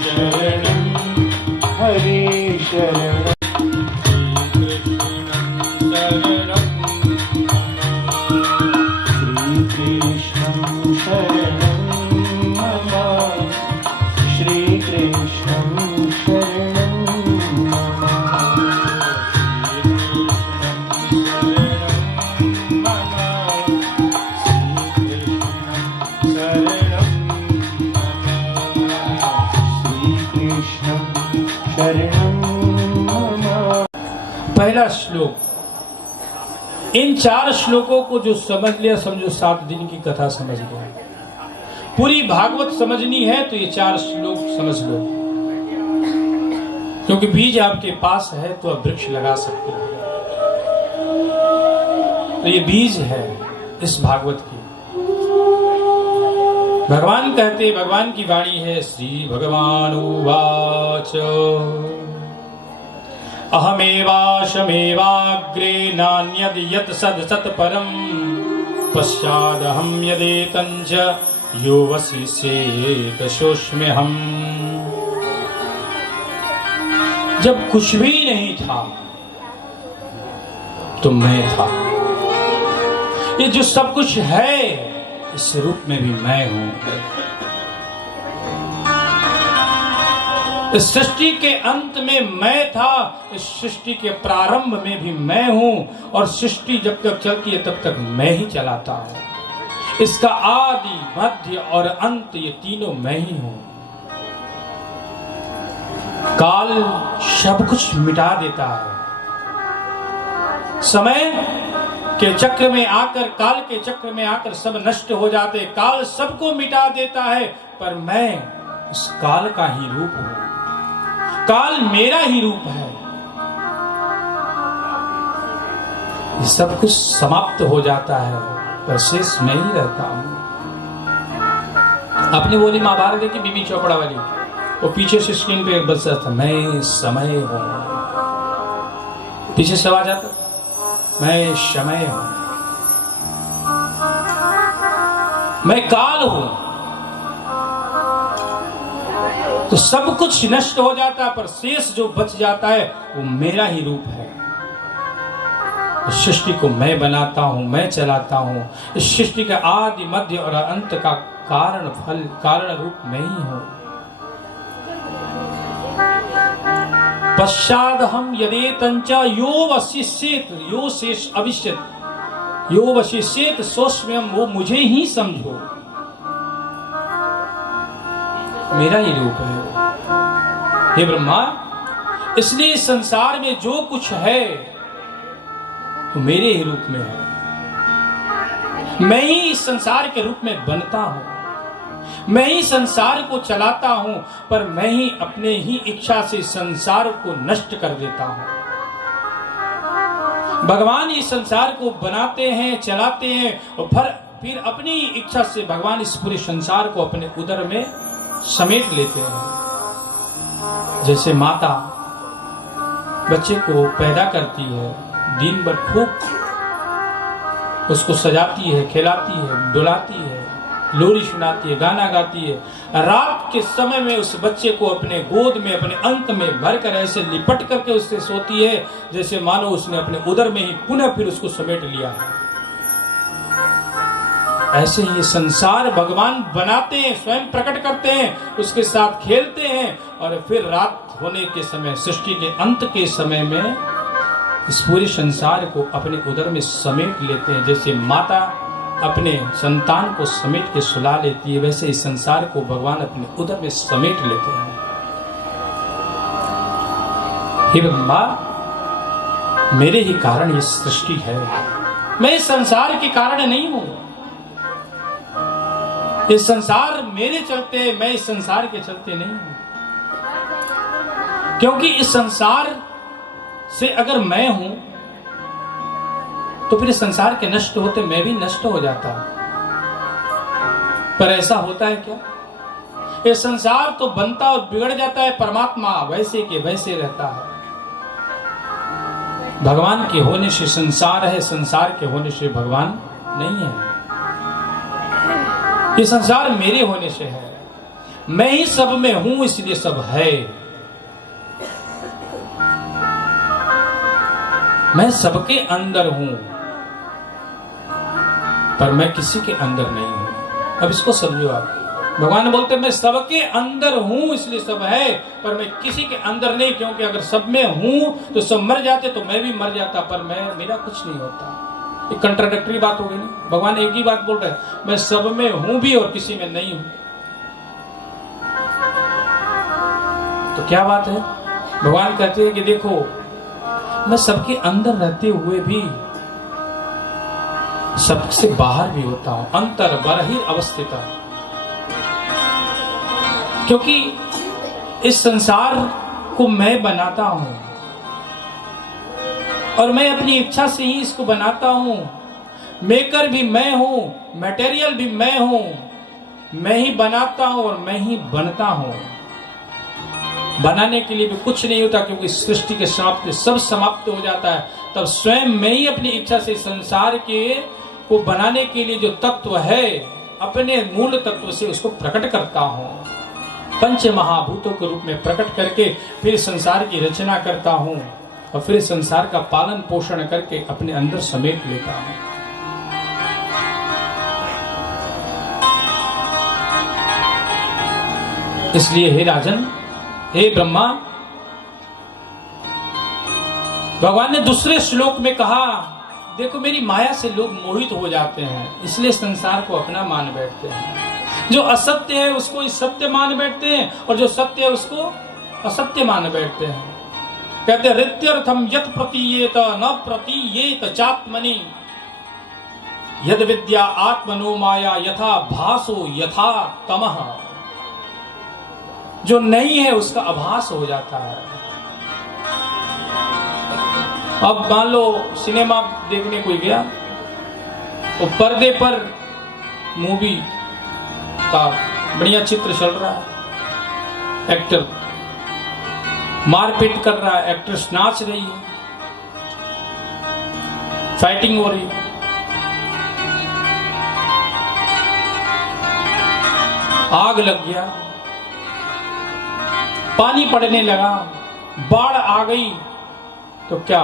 शरणं हरे शरणं पहला श्लोक। इन 4 श्लोकों को जो समझ लिया समझो 7 दिन की कथा समझ लिया। पूरी भागवत समझनी है तो ये 4 श्लोक समझ लो, क्योंकि बीज आपके पास है तो आप वृक्ष लगा सकते हो। तो ये बीज है इस भागवत की। भगवान कहते, भगवान की वाणी है, श्री भगवान उवाच अहमेवाशमेवाग्रे नान्यद यत् सद सत् परम पश्चादहं यदेतञ्च यो वसिष्येत सोऽस्म्यहम्। जब कुछ भी नहीं था तो मैं था। ये जो सब कुछ है इस रूप में भी मैं हूं। इस सृष्टि के अंत में मैं था, इस सृष्टि के प्रारंभ में भी मैं हूं, और सृष्टि जब तक चलती है तब तक मैं ही चलाता हूं। इसका आदि मध्य और अंत ये तीनों मैं ही हूं। काल सब कुछ मिटा देता है। समय के चक्र में आकर, काल के चक्र में आकर सब नष्ट हो जाते। काल सबको मिटा देता है, पर मैं उस काल का ही रूप हूं। काल मेरा ही रूप है। ये सब कुछ समाप्त हो जाता है, पर शेष मैं ही रहता हूं। आपने बोली महाभारत की बीबी चौपड़ा वाली, वो पीछे से स्क्रीन पे एक बच्चा था, मैं समय हूं। पीछे से आवाज आता, मैं समय हूं, मैं काल हूं। तो सब कुछ नष्ट हो जाता है, पर शेष जो बच जाता है वो मेरा ही रूप है। इस सृष्टि को मैं बनाता हूं, मैं चलाता हूं। इस सृष्टि का आदि मध्य और अंत का कारण फल, कारण रूप मैं ही हूं। पश्चाद हम यदेतंचा यो वशिष्येत, यो शेष अविष्यत, यो वशिष्येत सोऽस्म्यहम्, वो मुझे ही समझो, मेरा ही रूप है। हे ब्रह्मा, इसलिए संसार में जो कुछ है तो मेरे ही रूप में है। मैं ही इस संसार के रूप में बनता हूं, मैं ही संसार को चलाता हूं, पर मैं ही अपने ही इच्छा से संसार को नष्ट कर देता हूं। भगवान इस संसार को बनाते हैं, चलाते हैं, और फिर अपनी इच्छा से भगवान इस पूरे संसार को अपने उदर में समेट लेते हैं। जैसे माता बच्चे को पैदा करती है, दिन भर खूब उसको सजाती है, खिलाती है, डुलाती है, लोरी सुनाती है, गाना गाती है। रात के समय में उस बच्चे को अपने गोद में, अपने अंक में भरकर ऐसे लिपट करके उससे सोती है, जैसे मानो उसने अपने उदर में ही पुनः फिर उसको समेट लिया है। ऐसे ही संसार भगवान बनाते हैं, स्वयं प्रकट करते हैं, उसके साथ खेलते हैं, और फिर रात होने के समय, सृष्टि के अंत के समय में इस पूरे संसार को अपने उदर में समेट लेते हैं। जैसे माता अपने संतान को समेट के सुला लेती है, वैसे इस संसार को भगवान अपने उदर में समेट लेते हैं। हे ब्रह्मा, मेरे ही कारण ये सृष्टि है, मैं इस संसार के कारण नहीं हूं। ये संसार मेरे चलते, मैं इस संसार के चलते नहीं हूं। क्योंकि इस संसार से अगर मैं हूं तो फिर संसार के नष्ट होते मैं भी नष्ट हो जाता। पर ऐसा होता है क्या? ये संसार तो बनता और बिगड़ जाता है, परमात्मा वैसे के वैसे रहता है। भगवान के होने से संसार है, संसार के होने से भगवान नहीं है। ये संसार मेरे होने से है। मैं ही सब में हूं इसलिए सब है। मैं सबके अंदर हूं पर मैं किसी के अंदर नहीं हूं। अब इसको समझो आप। भगवान बोलते मैं सबके अंदर हूं इसलिए सब है, पर मैं किसी के अंदर नहीं, क्योंकि अगर सब में हूं तो सब मर जाते तो मैं भी मर जाता, पर मेरा कुछ नहीं होता। एक कंट्राडिक्टरी बात हो गई ना। भगवान एक ही बात बोल रहे हैं, मैं सब में हूं भी और किसी में नहीं हूं। तो क्या बात है? भगवान कहते हैं कि देखो मैं सबके अंदर रहते हुए भी सबसे बाहर भी होता हूं, अंतर बरहिर अवस्थित, क्योंकि इस संसार को मैं बनाता हूं और मैं अपनी इच्छा से ही इसको बनाता हूं। मेकर भी मैं हूं, मटेरियल भी मैं हूं, मैं ही बनाता हूं और मैं ही बनता हूं। बनाने के लिए भी कुछ नहीं होता, क्योंकि सृष्टि के समाप्त सब समाप्त हो जाता है, तब स्वयं मैं ही अपनी इच्छा से संसार के को बनाने के लिए जो तत्व है अपने मूल तत्व से उसको प्रकट करता हूं। पंच महाभूतों के रूप में प्रकट करके फिर संसार की रचना करता हूं और फिर संसार का पालन पोषण करके अपने अंदर समेट लेता हूं। इसलिए हे राजन, हे ब्रह्मा, भगवान ने दूसरे श्लोक में कहा देखो मेरी माया से लोग मोहित हो जाते हैं, इसलिए संसार को अपना मान बैठते हैं। जो असत्य है उसको सत्य मान बैठते हैं और जो सत्य है उसको असत्य मान बैठते हैं। कहते रित्यर्थम यत् प्रतीयेत न प्रतीयेत चात्मनि यद विद्या आत्मनो माया यथा भासो यथा तमः। जो नहीं है उसका आभास हो जाता है। अब मान लो सिनेमा देखने कोई गया, तो पर्दे पर मूवी का बढ़िया चित्र चल रहा है, एक्टर मारपीट कर रहा है, एक्ट्रेस नाच रही है, फाइटिंग हो रही है। आग लग गया, पानी पड़ने लगा, बाढ़ आ गई, तो क्या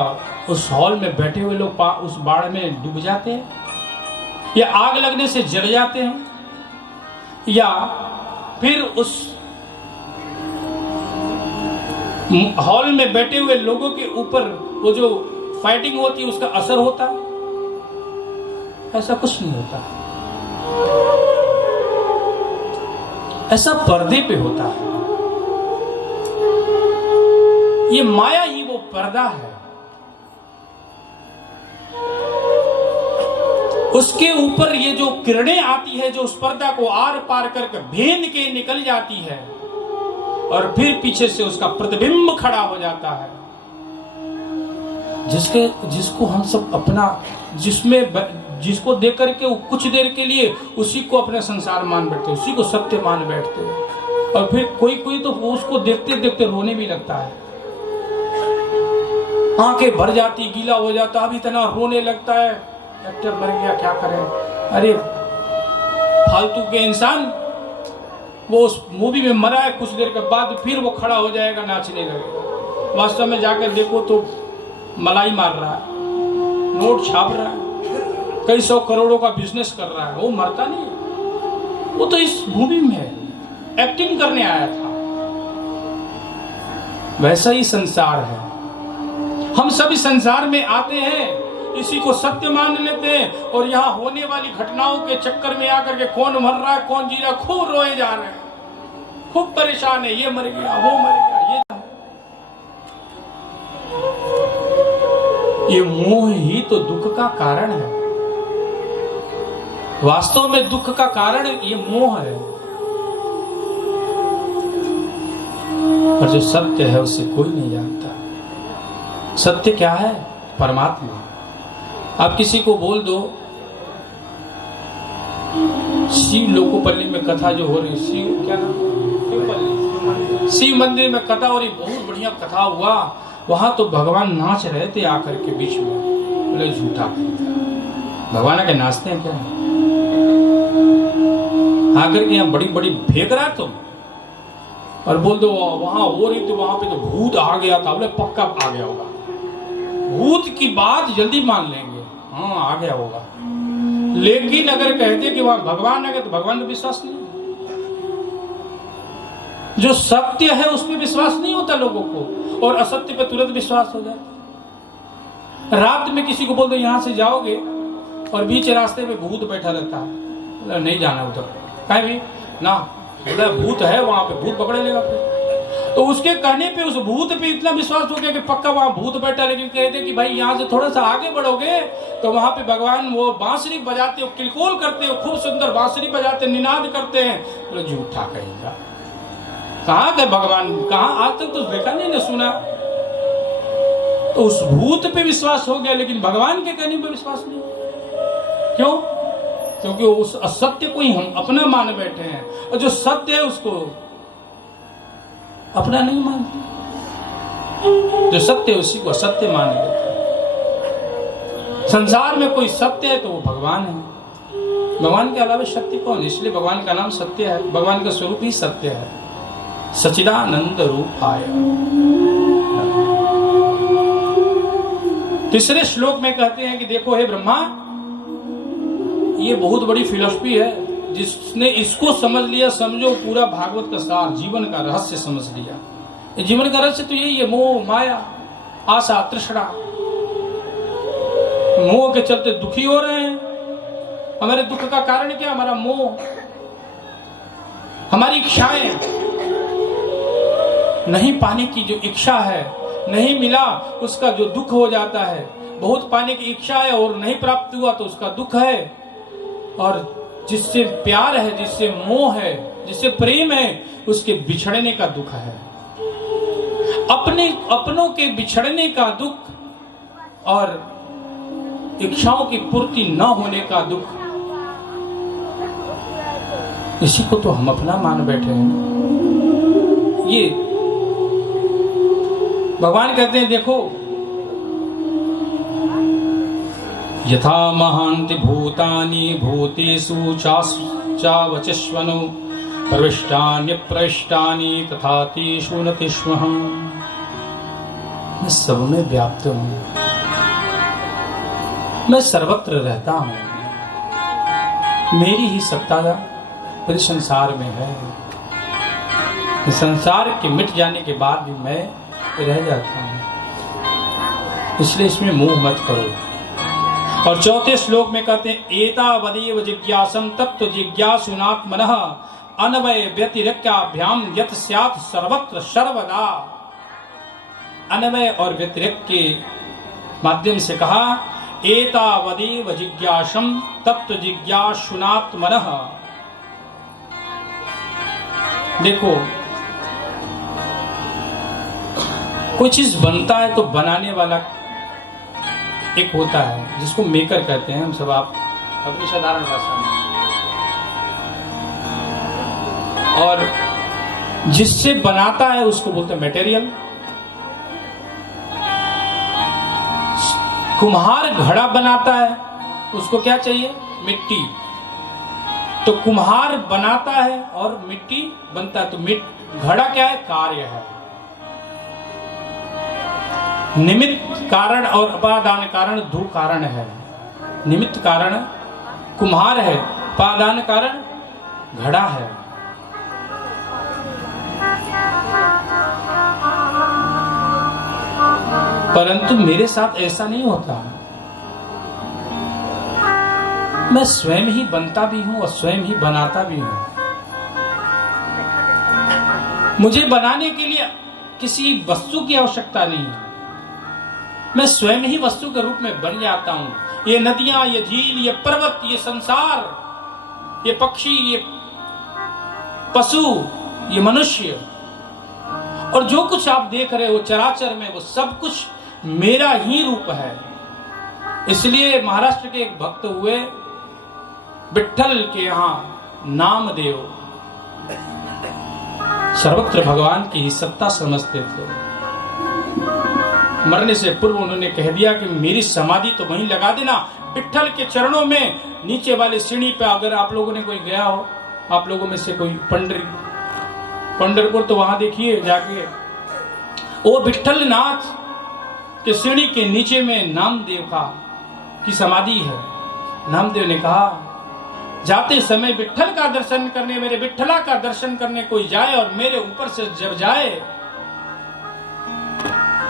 उस हॉल में बैठे हुए लोग उस बाढ़ में डूब जाते हैं या आग लगने से जल जाते हैं, या फिर उस हॉल में बैठे हुए लोगों के ऊपर वो जो फाइटिंग होती है उसका असर होता है? ऐसा कुछ नहीं होता। ऐसा पर्दे पे होता है। ये माया ही वो पर्दा है, उसके ऊपर ये जो किरणें आती है जो उस पर्दा को आर पार करके भेद के निकल जाती है और फिर पीछे से उसका प्रतिबिंब खड़ा हो जाता है, जिसको हम सब अपना जिसको देख करके कुछ देर के लिए उसी को अपना संसार मान बैठते, उसी को सत्य मान बैठते, और फिर कोई तो उसको देखते देखते रोने भी लगता है, आंखें भर जाती, गीला हो जाता, अब इतना रोने लगता है, एक्टर मर गया क्या करें। अरे फालतू के इंसान, वो उस मूवी में मरा है, कुछ देर के बाद फिर वो खड़ा हो जाएगा, नाचने लगेगा। वास्तव में जाकर देखो तो मलाई मार रहा है, नोट छाप रहा है, कई सौ करोड़ों का बिजनेस कर रहा है, वो मरता नहीं, वो तो इस मूवी में है, एक्टिंग करने आया था। वैसा ही संसार है। हम सभी संसार में आते हैं, इसी को सत्य मान लेते हैं और यहाँ होने वाली घटनाओं के चक्कर में आकर के कौन मर रहा है कौन जी रहा है, खूब रोए जा रहे हैं, खूब परेशान है, ये मर गया वो मर गया। ये मोह ही तो दुख का कारण है। वास्तव में दुख का कारण ये मोह है, और जो सत्य है उसे कोई नहीं जानता। सत्य क्या है? परमात्मा। आप किसी को बोल दो शिव लोकोपल्ली में कथा जो हो रही, शिव क्या नाम, शिव मंदिर में कथा हो रही, बहुत बढ़िया कथा हुआ, वहां तो भगवान नाच रहे थे आकर के बीच में, बोले झूठा, भगवान के नाचते हैं क्या? आकर के यहाँ बड़ी बड़ी फेंक रहा तुम, और बोल दो वहां हो रही थी, वहां पे तो भूत आ गया था, बोले पक्का आ गया होगा। भूत की बात जल्दी मान लेंगे, हाँ आ गया होगा। लेकिन अगर कहते कि वहां भगवान आ गया तो भगवान पे विश्वास नहीं। जो सत्य है उसमें विश्वास नहीं होता लोगों को, और असत्य पे तुरंत विश्वास हो जाता। रात में किसी को बोल दो यहां से जाओगे, और बीच रास्ते में भूत बैठा रहता है, बोला नहीं जाना उधर, कहीं भी ना, बोला भूत है वहां पे, भूत पकड़े लेगा फिर। तो उसके कहने पे उस भूत पे इतना विश्वास हो गया कि पक्का वहां भूत बैठा। लेकिन कहते कि भाई यहाँ से थोड़ा सा आगे बढ़ोगे तो वहां पे भगवान वो बांसुरी बजाते हो, किलकोल करते हो, खूब सुंदर बांसुरी बजाते, निनाद करते हैं। बोले झूठा कहेगा, कहाँ गए भगवान, कहाँ, आज तक तो देखा नहीं ना सुना। तो उस भूत पे विश्वास हो गया, लेकिन भगवान के कहने पे विश्वास नहीं। क्यों? क्योंकि उस असत्य को ही हम अपना मान बैठे हैं, और जो सत्य है उसको अपना नहीं मानते। जो सत्य है उसी को असत्य मान लेते। संसार में कोई सत्य है तो वो भगवान है, भगवान के अलावा सत्य कौन है? इसलिए भगवान का नाम सत्य है, भगवान का स्वरूप ही सत्य है, सच्चिदानंद रूपाय। तीसरे श्लोक में कहते हैं कि देखो हे ब्रह्मा, ये बहुत बड़ी फिलॉसफी है, जिसने इसको समझ लिया, समझो पूरा भागवत का सार, जीवन का रहस्य समझ लिया। जीवन का रहस्य तो यही है, मोह माया आशा तृष्णा। मोह के चलते दुखी हो रहे हैं। हमारे दुख का कारण क्या? हमारा मोह, हमारी इच्छाएं। नहीं पाने की जो इच्छा है, नहीं मिला उसका जो दुख हो जाता है। बहुत पाने की इच्छा है और नहीं प्राप्त हुआ तो उसका दुख है। और जिससे प्यार है, जिससे मोह है, जिससे प्रेम है, उसके बिछड़ने का दुख है। अपनों के बिछड़ने का दुख और इच्छाओं की पूर्ति न होने का दुख, इसी को तो हम अपना मान बैठे हैं। ये भगवान कहते हैं देखो, यथा महान्ति भूतानि भूतेषु चावचिष्वनु प्रविष्टान्यप्रविष्टानि तथा तेषु न तिष्महम्। मैं सब में व्याप्त हूँ, मैं सर्वत्र रहता हूँ, मेरी ही सत्ता पूरे संसार में है। संसार के मिट जाने के बाद भी मैं रह जाता हूँ, इसलिए इसमें मोह मत करो। और चौथे श्लोक में कहते हैं एतावदेव जिज्ञासं तत्व जिज्ञासुनात्मनः अनवय व्यतिरेक्याभ्याम यत् स्यात् सर्वत्र सर्वदा। अनवय और व्यतिरेक के माध्यम से कहा एतावदेव जिज्ञासं तत्व जिज्ञासुनात्मनः। देखो, कोई चीज बनता है तो बनाने वाला एक होता है जिसको मेकर कहते हैं हम सब, आप अपनी साधारण भाषा में। और जिससे बनाता है उसको बोलते हैं मटेरियल। कुम्हार घड़ा बनाता है, उसको क्या चाहिए? मिट्टी। तो कुम्हार बनाता है और मिट्टी बनता है, तो घड़ा क्या है? कार्य है। निमित्त कारण और उपादान कारण दो कारण है। निमित्त कारण कुम्हार है, उपादान कारण घड़ा है। परंतु मेरे साथ ऐसा नहीं होता। मैं स्वयं ही बनता भी हूं और स्वयं ही बनाता भी हूं। मुझे बनाने के लिए किसी वस्तु की आवश्यकता नहीं है, मैं स्वयं ही वस्तु के रूप में बन जाता हूं। ये नदियां, ये झील, ये पर्वत, ये संसार, ये पक्षी, ये पशु, ये मनुष्य, और जो कुछ आप देख रहे हो चराचर में, वो सब कुछ मेरा ही रूप है। इसलिए महाराष्ट्र के एक भक्त हुए, विट्ठल के यहाँ नामदेव सर्वत्र भगवान की ही सत्ता समझते थे। मरने से पूर्व उन्होंने कह दिया कि मेरी समाधि तो वहीं लगा देना, विट्ठल के चरणों में, नीचे वाले सीढ़ी पे। अगर आप लोगों ने कोई गया हो, आप लोगों में से कोई पंढरपुर तो वहां देखिए जाके, वो विठल नाथ के सीढ़ी के नीचे में नामदेव की समाधि है। नामदेव ने कहा, जाते समय विठल का दर्शन करने, मेरे विठला का दर्शन करने कोई जाए और मेरे ऊपर से जब जाए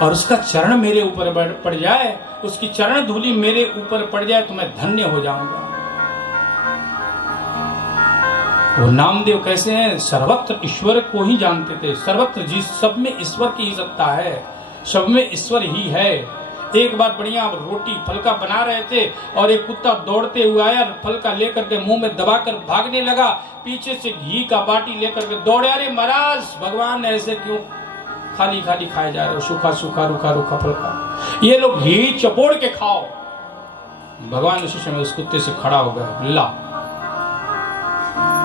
और उसका चरण मेरे ऊपर पड़ जाए, उसकी चरण धूलि मेरे ऊपर पड़ जाए तो मैं धन्य हो जाऊंगा। वो नामदेव कैसे हैं? सर्वत्र ईश्वर को ही जानते थे। सर्वत्र जिस सब में ईश्वर की ही सत्ता है, सब में ईश्वर ही है। एक बार बढ़िया रोटी फलका बना रहे थे और एक कुत्ता दौड़ते हुए आया, फलका लेकर के मुंह में दबाकर भागने लगा, पीछे से घी का बाटी लेकर के दौड़े। अरे महाराज, भगवान ऐसे क्यों खाली खाली खाए जा रहे हो? सूखा सूखा रूखा रूखा फलका, ये लोग घी चपोड़ के खाओ। भगवान उसी समय उस कुत्ते से खड़ा हो गया, ला,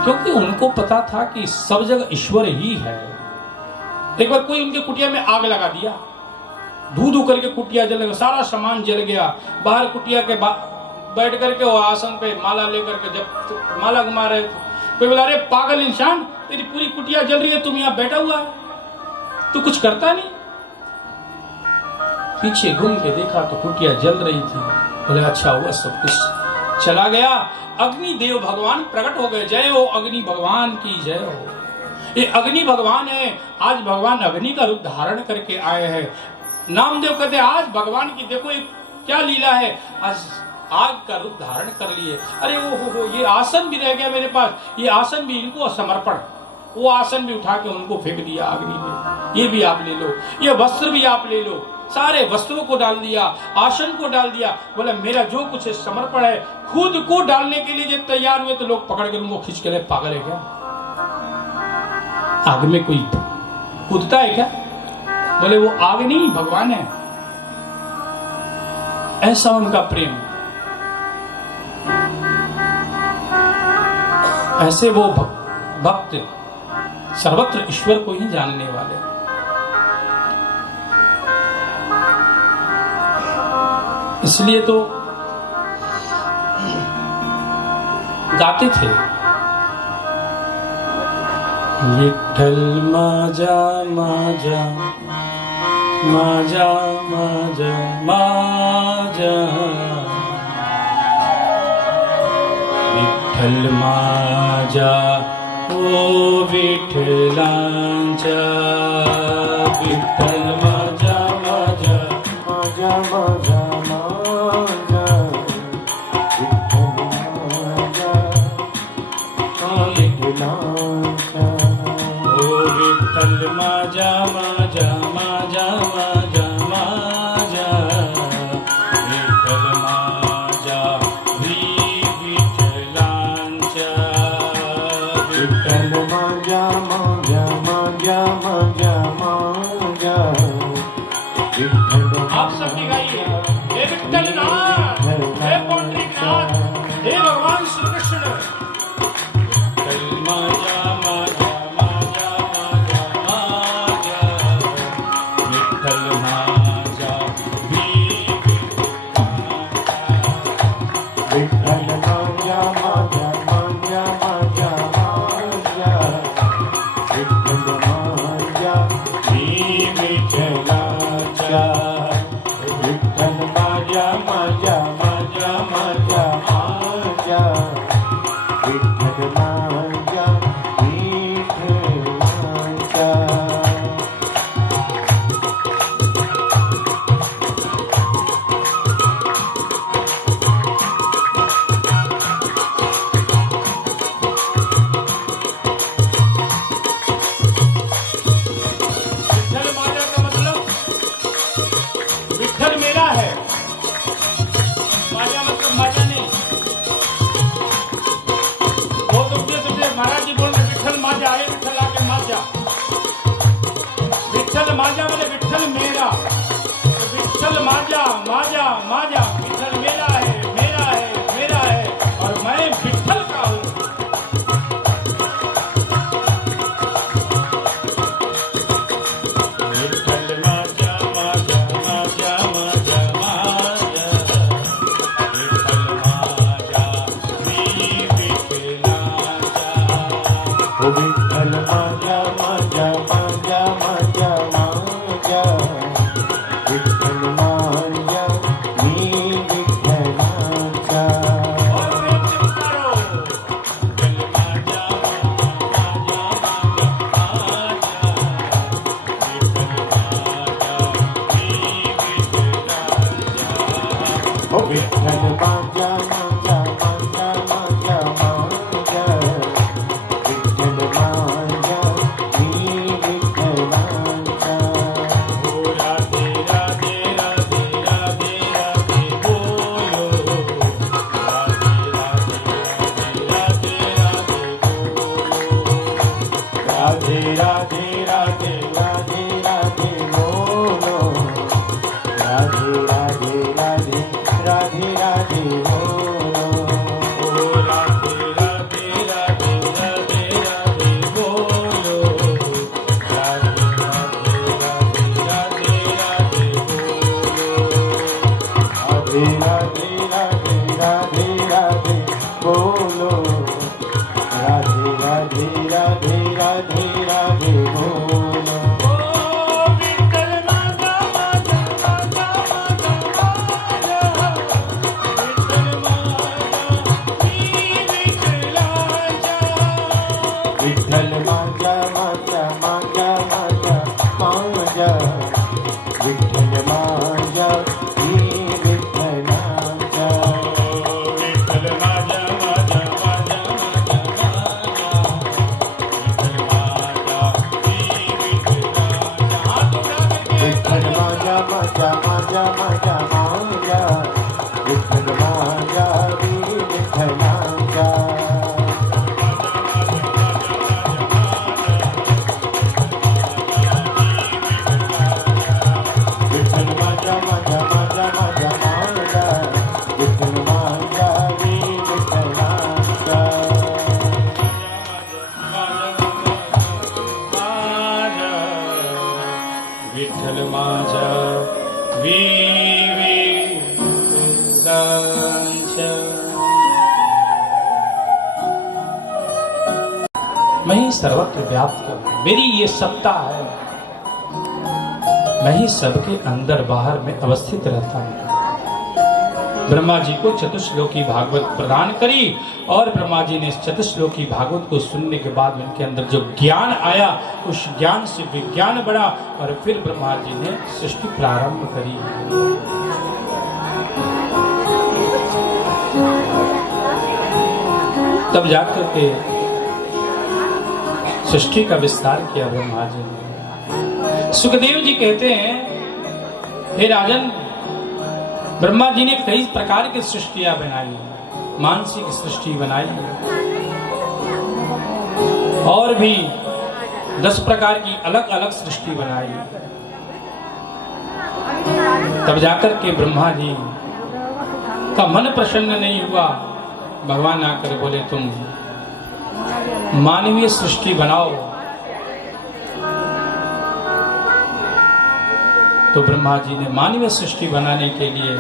क्योंकि उनको पता था कि सब जगह ईश्वर ही है। एक बार कोई उनके कुटिया में आग लगा दिया, धू धू करके कुटिया जल गया, सारा सामान जल गया। बाहर कुटिया के बैठ करके वो आसन पे माला लेकर के जब माला घुमा रहे थे, कोई बोला, अरे पागल इंसान, तेरी पूरी कुटिया जल रही है, तुम यहाँ बैठा हुआ है, तू कुछ करता नहीं। पीछे घूम के देखा तो कुटिया जल रही थी। बोले अच्छा हुआ, सब कुछ चला गया। अग्निदेव भगवान प्रकट हो गए। जय हो अग्नि भगवान की जय हो। ये अग्नि भगवान है। आज भगवान अग्नि का रूप धारण करके आए हैं। नामदेव कहते आज भगवान की देखो एक क्या लीला है, आज आग का रूप धारण कर लिए। अरे वो ये आसन भी रह गया मेरे पास, ये आसन भी इनको समर्पण, वो आसन भी उठा के उनको फेंक दिया अग्नि में, ये भी आप ले लो, ये वस्त्र भी आप ले लो। सारे वस्त्रों को डाल दिया, आसन को डाल दिया। बोला मेरा जो कुछ है समर्पण है। खुद को डालने के लिए जब तैयार हुए तो लोग पकड़ कर उनको खींच के ले, पागल है क्या? आग में कोई कूदता है क्या? बोले वो आग नहीं, भगवान है। ऐसा उनका प्रेम। ऐसे वो भक्त सर्वत्र ईश्वर को ही जानने वाले। इसलिए तो गाते थे, विठ्ठल माजा माजा माजा माजा माजा, विठ्ठल माजा ओ विठ्ठलांचा, विठ्ठल माजा माजा माजा माजा माजा, विठ्ठलांचा ओ विठ्ठल माजा माजा माजा माजा माजा, विठ्ठल माजा विठ्ठलांचा, विठ्ठल माजा माजा माजा माजा माजा, विठ्ठल। आप सब भी गाइए, हे विठ्ठल नाथ, हे पुंडरीकनाथ, हे भगवान श्री कृष्ण। विठ्ठल माजा माजा माजा माजा माजा, विठ्ठल माजा विठ्ठल माजा माजा माजा माजा माजा, विठ्ठल माजा विठ्ठलांचा, विठ्ठल माजा माजा माजा माजा माजा, विठ्ठल माजा विठ्ठलांचा। विठ्ठल माजा का मतलब विठ्ठल मेरा है, माजा मतलब माजा नहीं। वो तुमसे महाराज जी बोल रहे विठ्ठल माजा आए, विठ्ठल आके माजा। विठ्ठल माजा मतलब विठ्ठल मेरा, विठ्ठल माजा माजा माजा, विठ्ठल मेरा है मेरा है मेरा है और मैं विठ्ठल का हूँ। विठ्ठल माजा माजा माजा माजा माजा, विठ्ठल माजा विठ्ठलांचा, विठ्ठल माजा माजा मांजा मांजा मांजा मांजा मांजा विठ्ठल मांजा मी विठ्ठलांचा ओ राधे राधे राधे राधे राधे बोलो राधे राधे राधे राधे राधे राधे राधे राधे बोलो राधे राधे राधे राधे राधे बोलो ओ राधे राधे राधे राधे राधे बोलो राधे राधे राधे राधे राधे बोलो राधे राधे राधे राधे राधे बोलो ओ विठ्ठल मांजा मांजा मांजा मांजा मांजा विठ्ठल मांजा मी विठ्ठलांचा विठ्ठल मांजा मांजा मांजा मांजा मांजा विठ्ठल मांजा मी विठ्ठलांचा विठ्ठल मांजा मांजा मांजा मांजा विठ्ठल मांजा विठ्ठल मांजा मांजा मांजा मांजा विठ्ठल मांजा मी विठ्ठलांचा विठ्ठल मांजा मांजा मांजा मांजा मांजा विठ्ठल मांजा मी विठ्ठलांचा विठ्ठल माझा विठ्ठलांचा मैं ही सर्वत्र व्याप्त हूं, मेरी ये सत्ता है, मैं ही सबके अंदर बाहर में अवस्थित रहता हूं। ब्रह्मा जी को चतुश्लोकी भागवत प्रदान करी और ब्रह्मा जी ने इस चतुश्लोकी भागवत को सुनने के बाद उनके अंदर जो ज्ञान आया उस ज्ञान से विज्ञान बढ़ा और फिर ब्रह्मा जी ने सृष्टि प्रारंभ करी। तब जाकर के सृष्टि का विस्तार किया ब्रह्मा जी ने। सुखदेव जी कहते हैं, हे राजन, ब्रह्मा जी ने कई प्रकार की सृष्टियां बनाई, मानसिक सृष्टि बनाई और भी 10 प्रकार की अलग अलग सृष्टि बनाई। तब जाकर के ब्रह्मा जी का मन प्रसन्न नहीं हुआ। भगवान आकर बोले, तुम मानवीय सृष्टि बनाओ। तो ब्रह्मा जी ने मानवीय सृष्टि बनाने के लिए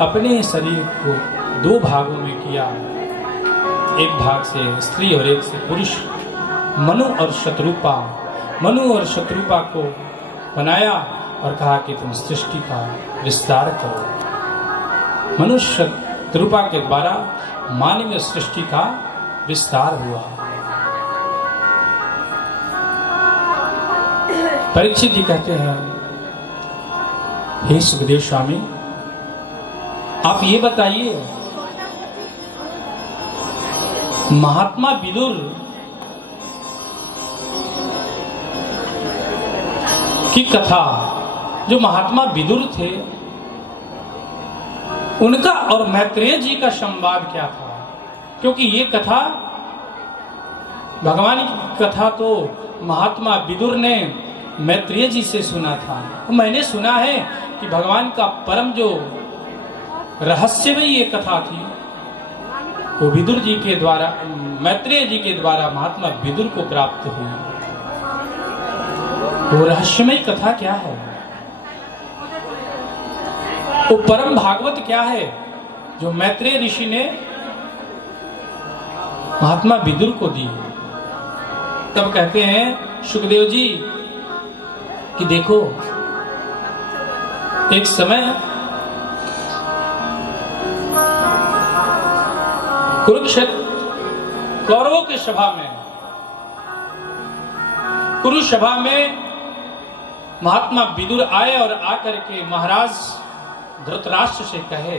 अपने शरीर को 2 भागों में किया, एक भाग से स्त्री और एक से पुरुष, मनु और शत्रुपा। मनु और शत्रुपा को बनाया और कहा कि तुम सृष्टि का विस्तार करो। मनुष्य शत्रुपा के द्वारा मानवीय सृष्टि का विस्तार हुआ। परीक्षित जी कहते हैं, हे सुखदेव स्वामी, आप ये बताइए, महात्मा विदुर की कथा, जो महात्मा विदुर थे, उनका और मैत्रेय जी का संवाद क्या था? क्योंकि ये कथा, भगवान की कथा तो महात्मा विदुर ने मैत्रेय जी से सुना था। मैंने सुना है कि भगवान का परम जो रहस्यमय ये कथा थी वो विदुर जी के द्वारा, मैत्रेय जी के द्वारा महात्मा विदुर को प्राप्त हुई। वो रहस्यमय कथा क्या है? वो परम भागवत क्या है जो मैत्रेय ऋषि ने महात्मा विदुर को दी? तब कहते हैं सुखदेव जी कि देखो, एक समय कुरुक्षेत्र कौरवों की सभा में, कुरुसभा में महात्मा विदुर आए और आकर के महाराज धृतराष्ट्र से कहे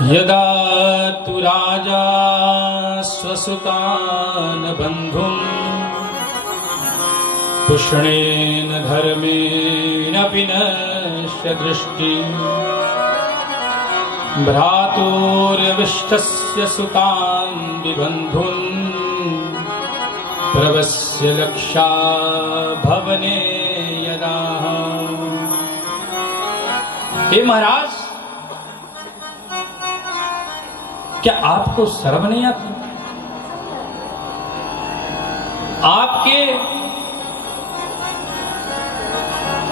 यदा तु राजा स्वसुतान् बन्धुम् पुष्णेन धर्मेण विनश्य दृष्टि भ्रातुर्विष्टस्य सुतान् विबन्धुन् प्रवस्य लक्षा भवने यदा। हे महाराज, क्या आपको शर्म नहीं आती? आपके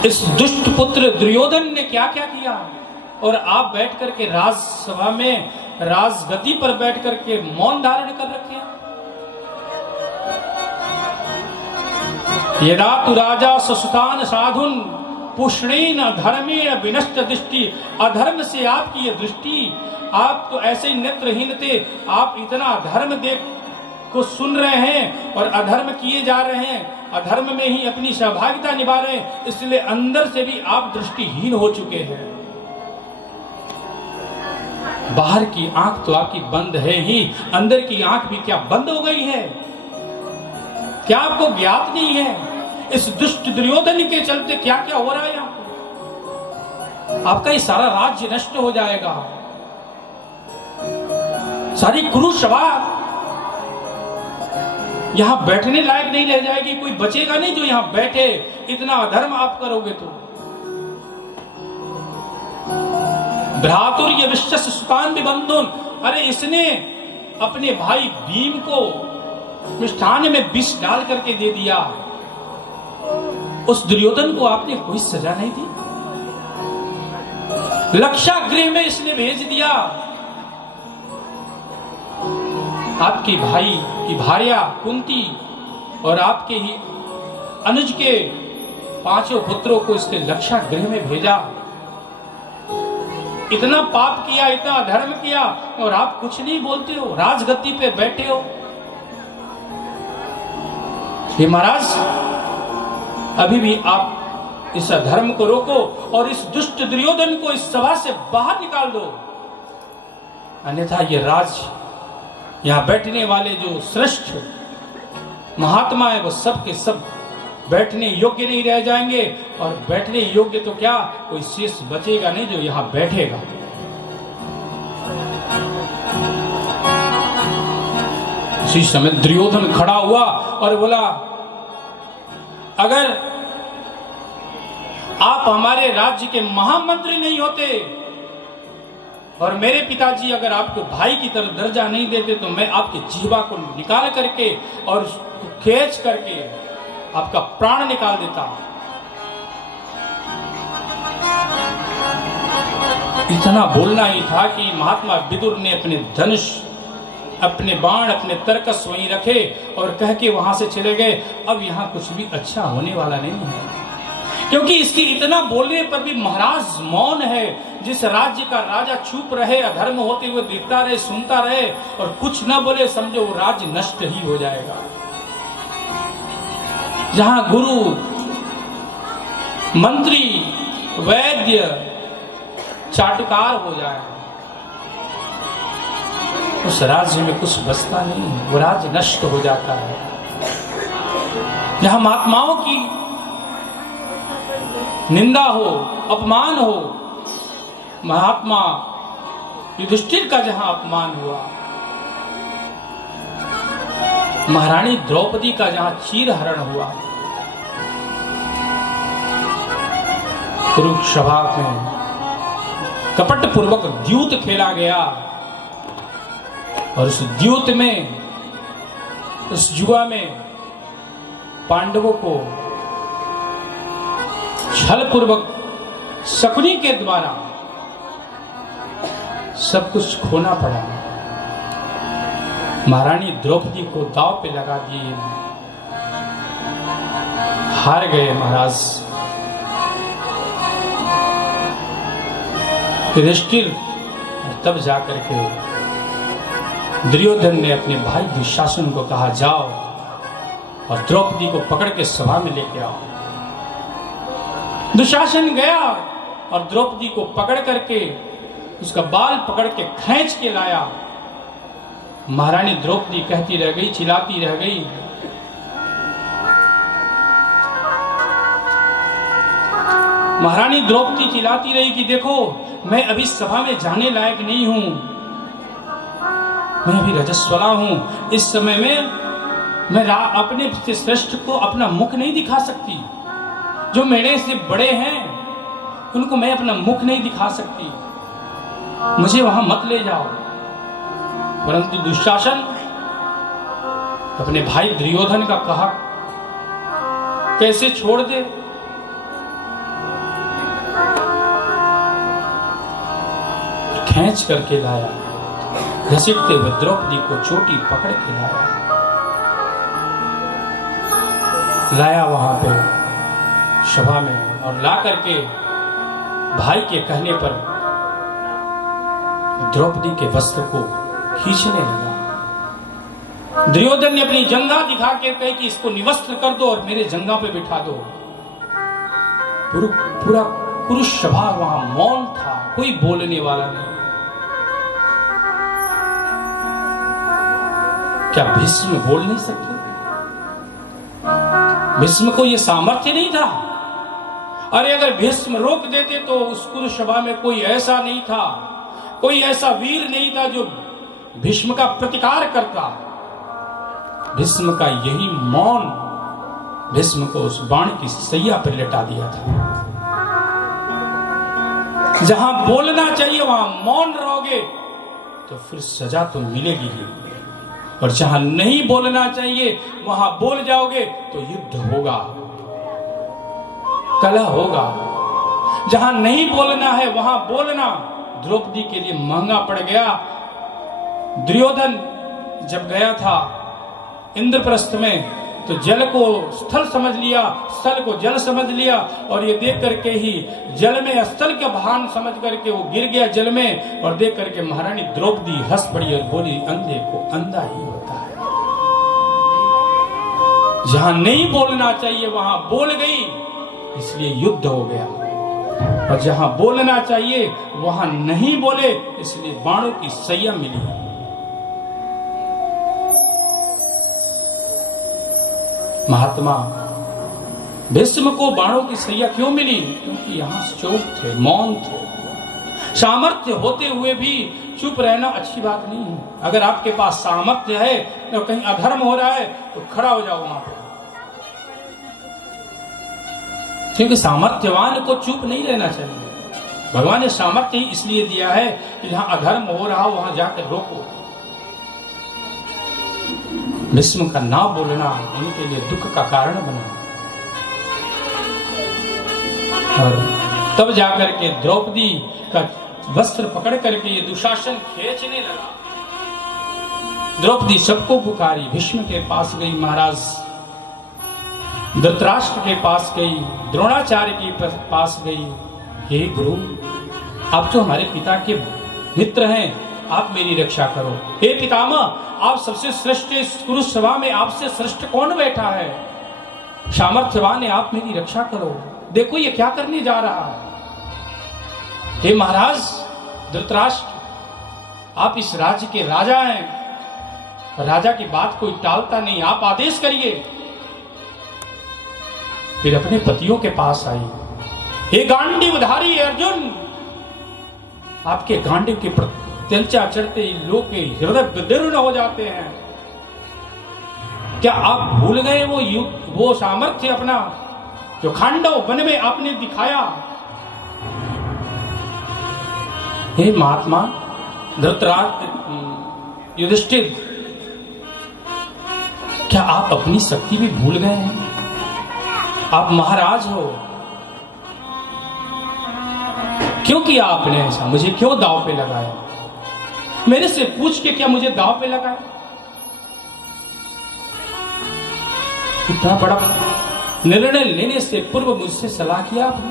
इस दुष्ट पुत्र दुर्योधन ने क्या क्या किया, और आप बैठ करके राजसभा में राजगद्दी पर बैठ करके मौन धारण कर रखे हैं। यदा तु राजा ससुतान साधुन पुष्णेन धर्मेण विनष्ट दृष्टि। अधर्म से आपकी ये दृष्टि, आप तो ऐसे ही नेत्रहीन थे, आप इतना अधर्म देख को सुन रहे हैं और अधर्म किए जा रहे हैं, अधर्म में ही अपनी सहभागिता निभा रहे हैं, इसलिए अंदर से भी आप दृष्टिहीन हो चुके हैं। बाहर की आंख तो आपकी बंद है ही, अंदर की आंख भी क्या बंद हो गई है? क्या आपको ज्ञात नहीं है इस दुष्ट दुर्योधन के चलते क्या क्या हो रहा है? यहाँ आपका ये सारा राज्य नष्ट हो जाएगा, सारी कुरुसभा यहां बैठने लायक नहीं रह जाएगी, कोई बचेगा नहीं जो यहां बैठे। इतना अधर्म आप करोगे तो। भ्रातुर्य विश्वस्य सुतान् विबन्धुन्। अरे इसने अपने भाई भीम को मिष्ठान में विष डाल करके दे दिया, उस दुर्योधन को आपने कोई सजा नहीं दी, लक्षा गृह में इसने भेज दिया। आपके भाई की भार्या कुंती और आपके ही अनुज के 5 पुत्रों को इसने लक्षा गृह में भेजा। इतना पाप किया, इतना धर्म किया, और आप कुछ नहीं बोलते हो, राजगद्दी पे बैठे हो। हे महाराज, अभी भी आप इस अधर्म को रोको और इस दुष्ट दुर्योधन को इस सभा से बाहर निकाल दो, अन्यथा ये राज, यहां बैठने वाले जो श्रेष्ठ महात्मा है वो सब के सब बैठने योग्य नहीं रह जाएंगे, और बैठने योग्य तो क्या, कोई शेष बचेगा नहीं जो यहां बैठेगा। उसी समय दुर्योधन खड़ा हुआ और बोला, अगर आप हमारे राज्य के महामंत्री नहीं होते और मेरे पिताजी अगर आपको भाई की तरह दर्जा नहीं देते तो मैं आपकी जीवा को निकाल करके और उसको खींच करके आपका प्राण निकाल देता। इतना बोलना ही था कि महात्मा विदुर ने अपने धनुष, अपने बाण, अपने तरकस वहीं रखे और कह के वहां से चले गए। अब यहां कुछ भी अच्छा होने वाला नहीं है, क्योंकि इसकी इतना बोलने पर भी महाराज मौन है। जिस राज्य का राजा चुप रहे, अधर्म होते हुए देखता रहे, सुनता रहे और कुछ न बोले, समझो वो राज्य नष्ट ही हो जाएगा। जहां गुरु, मंत्री, वैद्य चाटुकार हो जाए, उस राज्य में कुछ बचता नहीं, वो राज्य नष्ट हो जाता है। जहां महात्माओं की निंदा हो, अपमान हो, महात्मा युधिष्ठिर का जहां अपमान हुआ, महारानी द्रौपदी का जहां चीरहरण हुआ, कुरुक्षेत्र में कपट पूर्वक द्यूत खेला गया, और उस द्यूत में, उस जुआ में पांडवों को छल पूर्वक शकुनी के द्वारा सब कुछ खोना पड़ा। महारानी द्रौपदी को दांव पे लगा दिए, हार गए महाराज। युधिष्ठिर तब जाकर के दुर्योधन ने अपने भाई दुशासन को कहा, जाओ और द्रौपदी को पकड़ के सभा में लेके आओ। दुशासन गया और द्रौपदी को पकड़ करके उसका बाल पकड़ के खींच के लाया। महारानी द्रौपदी कहती रह गई, चिल्लाती रह गई। महारानी द्रौपदी चिल्लाती रही कि देखो, मैं अभी सभा में जाने लायक नहीं हूं, मैं अभी रजस्वला हूं। इस समय में मैं अपने से श्रेष्ठ को अपना मुख नहीं दिखा सकती। जो मेरे से बड़े हैं उनको मैं अपना मुख नहीं दिखा सकती, मुझे वहां मत ले जाओ। परंतु दुशासन अपने भाई दुर्योधन का कहा कैसे छोड़ दे। खींच करके लाया, घसीटते हुए द्रौपदी को चोटी पकड़ के लाया वहां पे सभा में, और ला करके भाई के कहने पर द्रौपदी के वस्त्र को खींचने लगा। दुर्योधन ने अपनी जंघा दिखा के कहे कि इसको निवस्त्र कर दो और मेरे जंघा पे बिठा दो। पूरा पुरुष सभा वहां मौन था, कोई बोलने वाला नहीं। क्या भीष्म बोल नहीं सकते? भीष्म को यह सामर्थ्य नहीं था? अरे अगर भीष्म रोक देते तो उस कुरु सभा में कोई ऐसा नहीं था, कोई ऐसा वीर नहीं था जो भीष्म का प्रतिकार करता। भीष्म का यही मौन भीष्म को उस बाण की सैया पर लेटा दिया था। जहां बोलना चाहिए वहां मौन रहोगे तो फिर सजा तो मिलेगी ही, और जहां नहीं बोलना चाहिए वहां बोल जाओगे तो युद्ध होगा, कलह होगा। जहां नहीं बोलना है वहां बोलना द्रौपदी के लिए महंगा पड़ गया। दुर्योधन जब गया था इंद्रप्रस्थ में तो जल को स्थल समझ लिया, स्थल को जल समझ लिया, और ये देख करके ही जल में स्थल का भान समझ करके वो गिर गया जल में। और देख करके महारानी द्रौपदी हंस पड़ी और बोली, अंधे को अंधा ही होता है। जहां नहीं बोलना चाहिए वहां बोल गई, इसलिए युद्ध हो गया, और जहां बोलना चाहिए वहां नहीं बोले, इसलिए बाणों की सैया मिली। महात्मा भीष्म को बाणों की सैया क्यों मिली? क्योंकि यहां चुप थे, मौन थे। सामर्थ्य होते हुए भी चुप रहना अच्छी बात नहीं है। अगर आपके पास सामर्थ्य है तो कहीं अधर्म हो रहा है तो खड़ा हो जाओ वहां पे, क्योंकि सामर्थ्यवान को चुप नहीं रहना चाहिए। भगवान ने सामर्थ्य इसलिए दिया है कि जहां अधर्म हो रहा हो वहां जाकर रोको। भीष्म का ना बोलना उनके लिए दुख का कारण बना, और तब जाकर के द्रौपदी का वस्त्र पकड़ करके ये दुशासन खींचने लगा। द्रौपदी सबको पुकारी, भीष्म के पास गई, महाराज धृतराष्ट्र के पास गई, द्रोणाचार्य के पास गई। हे गुरु, आप तो हमारे पिता के मित्र हैं, आप मेरी रक्षा करो। हे पितामह, आप सबसे श्रेष्ठ, इस कुरु सभा में आपसे श्रेष्ठ कौन बैठा है? सामर्थ्यवान है, आप मेरी रक्षा करो। देखो ये क्या करने जा रहा है। हे महाराज धृतराष्ट्र, आप इस राज्य के राजा हैं, राजा की बात कोई टालता नहीं, आप आदेश करिए। फिर अपने पतियों के पास आई। हे गांडीवधारी अर्जुन, आपके गांडी के प्रत्यंचा चढ़ते ही लोग के हृदय विदीर्ण हो जाते हैं। क्या आप भूल गए वो सामर्थ्य अपना जो खांडव वन में आपने दिखाया? हे महात्मा धृतराष्ट्र, युधिष्ठिर, क्या आप अपनी शक्ति भी भूल गए हैं? आप महाराज हो, क्यों किया आपने ऐसा? मुझे क्यों दांव पे लगाया? मेरे से पूछ के क्या मुझे दांव पे लगाया? इतना बड़ा निर्णय लेने से पूर्व मुझसे सलाह किया आपने?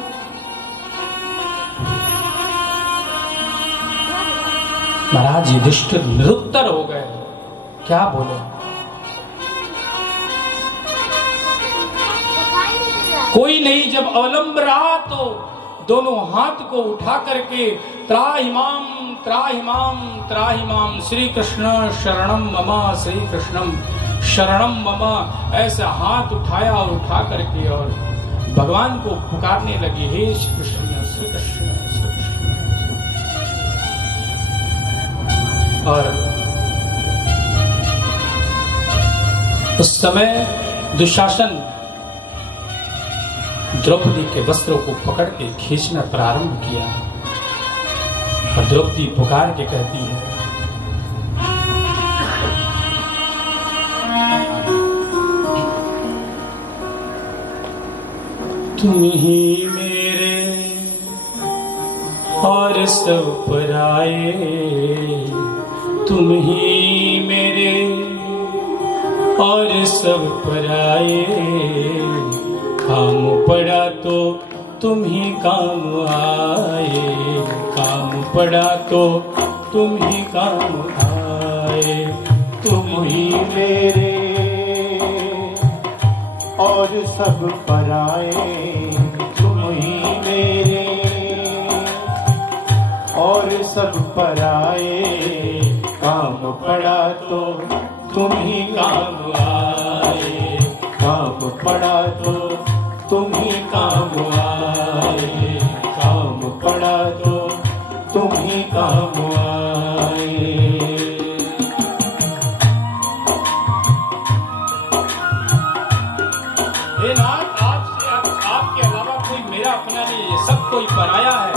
महाराज युधिष्ठिर निरुत्तर हो गए, क्या बोले? कोई नहीं, जब अवलंब रहा तो दोनों हाथ को उठा करके त्राहिमाम त्राहिमाम त्राहिमाम, श्री कृष्ण शरणम ममा, श्री कृष्णम शरणम ममा। ऐसा हाथ उठाया और उठा करके और भगवान को पुकारने लगी, हे श्री कृष्ण श्री कृष्ण श्री कृष्ण। और उस समय दुशासन द्रौपदी के वस्त्रों को पकड़ के खींचना प्रारंभ किया और द्रौपदी पुकार के कहती है, तुम ही मेरे और सब पराए, तुम ही मेरे और सब पराए, काम पड़ा तो तुम ही काम आए, काम पड़ा तो तुम ही काम आए। तुम ही मेरे और सब पराए, तुम ही मेरे और सब पराए, काम पड़ा तो तुम ही काम आए, काम पड़ा तो तुम ही काम आए, काम पड़ा तो तुम ही काम आए। हे नाथ, आपसे आपके अलावा कोई मेरा अपना नहीं है, सब कोई पराया है,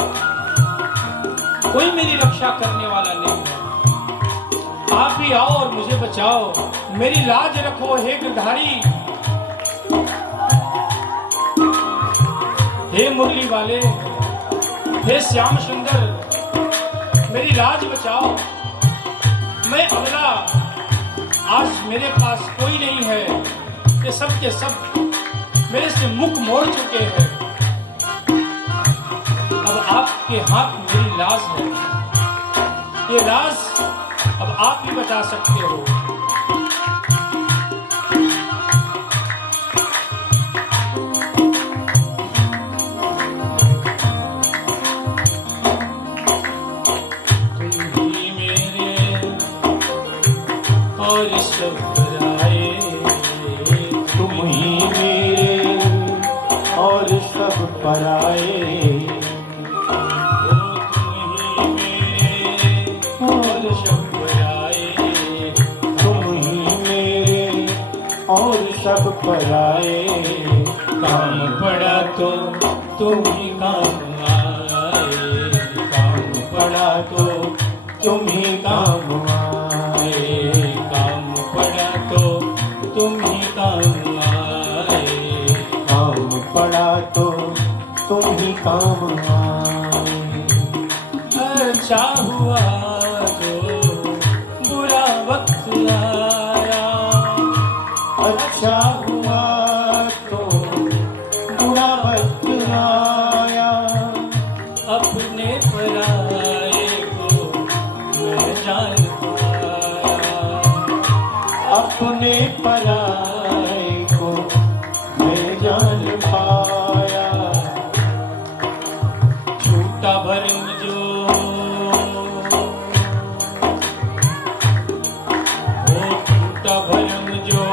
कोई मेरी रक्षा करने वाला नहीं है। आप ही आओ और मुझे बचाओ, मेरी लाज रखो हे गिरधारी, हे मुरली वाले, हे श्याम सुंदर, मेरी लाज बचाओ। मैं अबला, आज मेरे पास कोई नहीं है, ये सब के सब मेरे से मुख मोड़ चुके हैं। अब आपके हाथ मेरी लाज है, ये लाज अब आप ही बचा सकते हो। और सब पराए, तुम ही मेरे और सब पराए, तुम ही मेरे और सब पराए, तुम ही मेरे और सब पराए, काम पड़ा तो तुम ही काम आए, काम पड़ा तो तुम ही काम आए, काम पड़ा तो तुम ही काम आए, काम पड़ा तो तुम ही काम आए। अच्छा हुआ जो बुरा वक्त आया, अच्छा हुआ तो बुरा वक्त आया, अपने पराए को मैं जान पाया, अपने पराए को मैं जान पाया। झूठा भरम जो वो झूठा भरम जो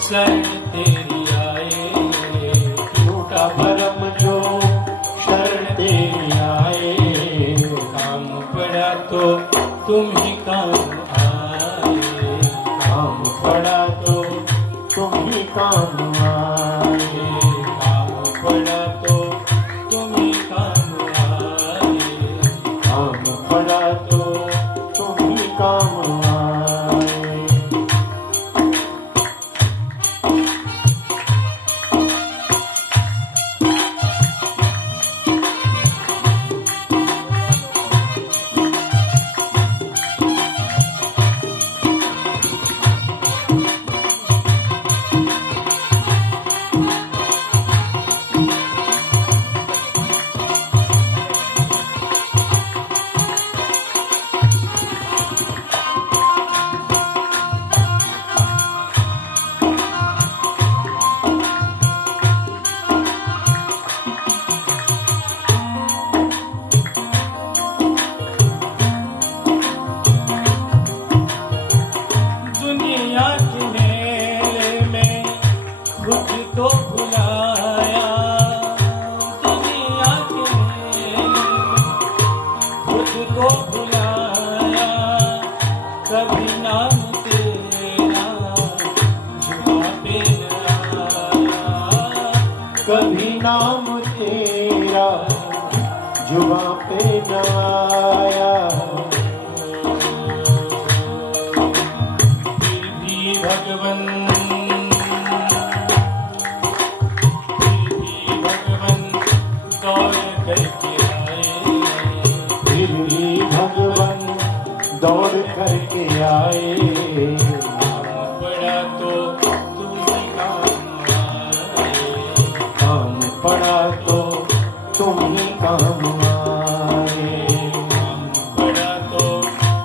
शरण तेरी आए, झूठा भरम जो शरण तेरी आए, काम पड़ा तो तुम ही काम आए, काम पड़ा तो तुम ही काम आए, काम पड़ा तो तुम ही काम आए, काम पड़ा तो तुम ही काम आए। को भुलाया दुनिया के, खुद को भुलाया कभी नाम तेरा जुबां पे न आया, कभी नाम तेरा जुबां पे न आया। फिर भी भगवन दौड़ करके आए, फिर भी भगवन दौड़ करके आए। काम पड़ा तो तुम्ही काम आए, काम पड़ा तो तुम ही काम आए। काम पड़ा तो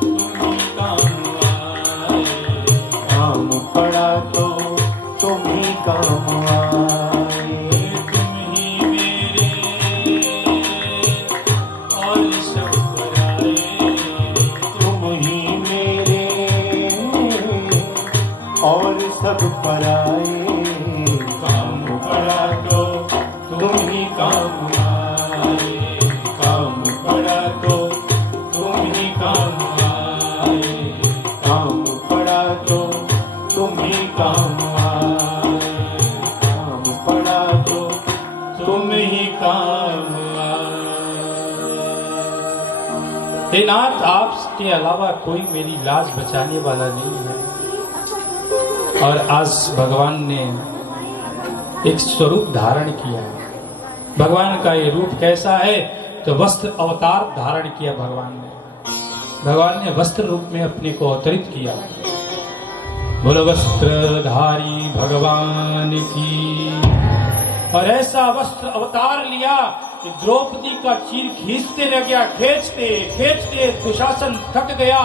तुम्ही काम आए, काम पड़ा तो तुम ही काम आए। तुम ही मेरे और सब पराए, तुम ही मेरे और सब पराए। काम पड़ा तो तुम ही काम आए। काम पड़ा तो तुम ही काम आए। काम पड़ा तो तुम ही काम आए। काम पड़ा तो तुम ही काम आए। हे नाथ, आपके अलावा कोई मेरी लाज बचाने वाला नहीं है। और आज भगवान ने एक स्वरूप धारण किया। भगवान का ये रूप कैसा है? तो वस्त्र अवतार धारण किया भगवान ने। भगवान ने वस्त्र रूप में अपने को अवतरित किया। बोलो वस्त्रधारी भगवान की। और ऐसा वस्त्र अवतार लिया कि द्रौपदी का चीर खींचते रह गया। खींचते खींचते दुशासन थक गया,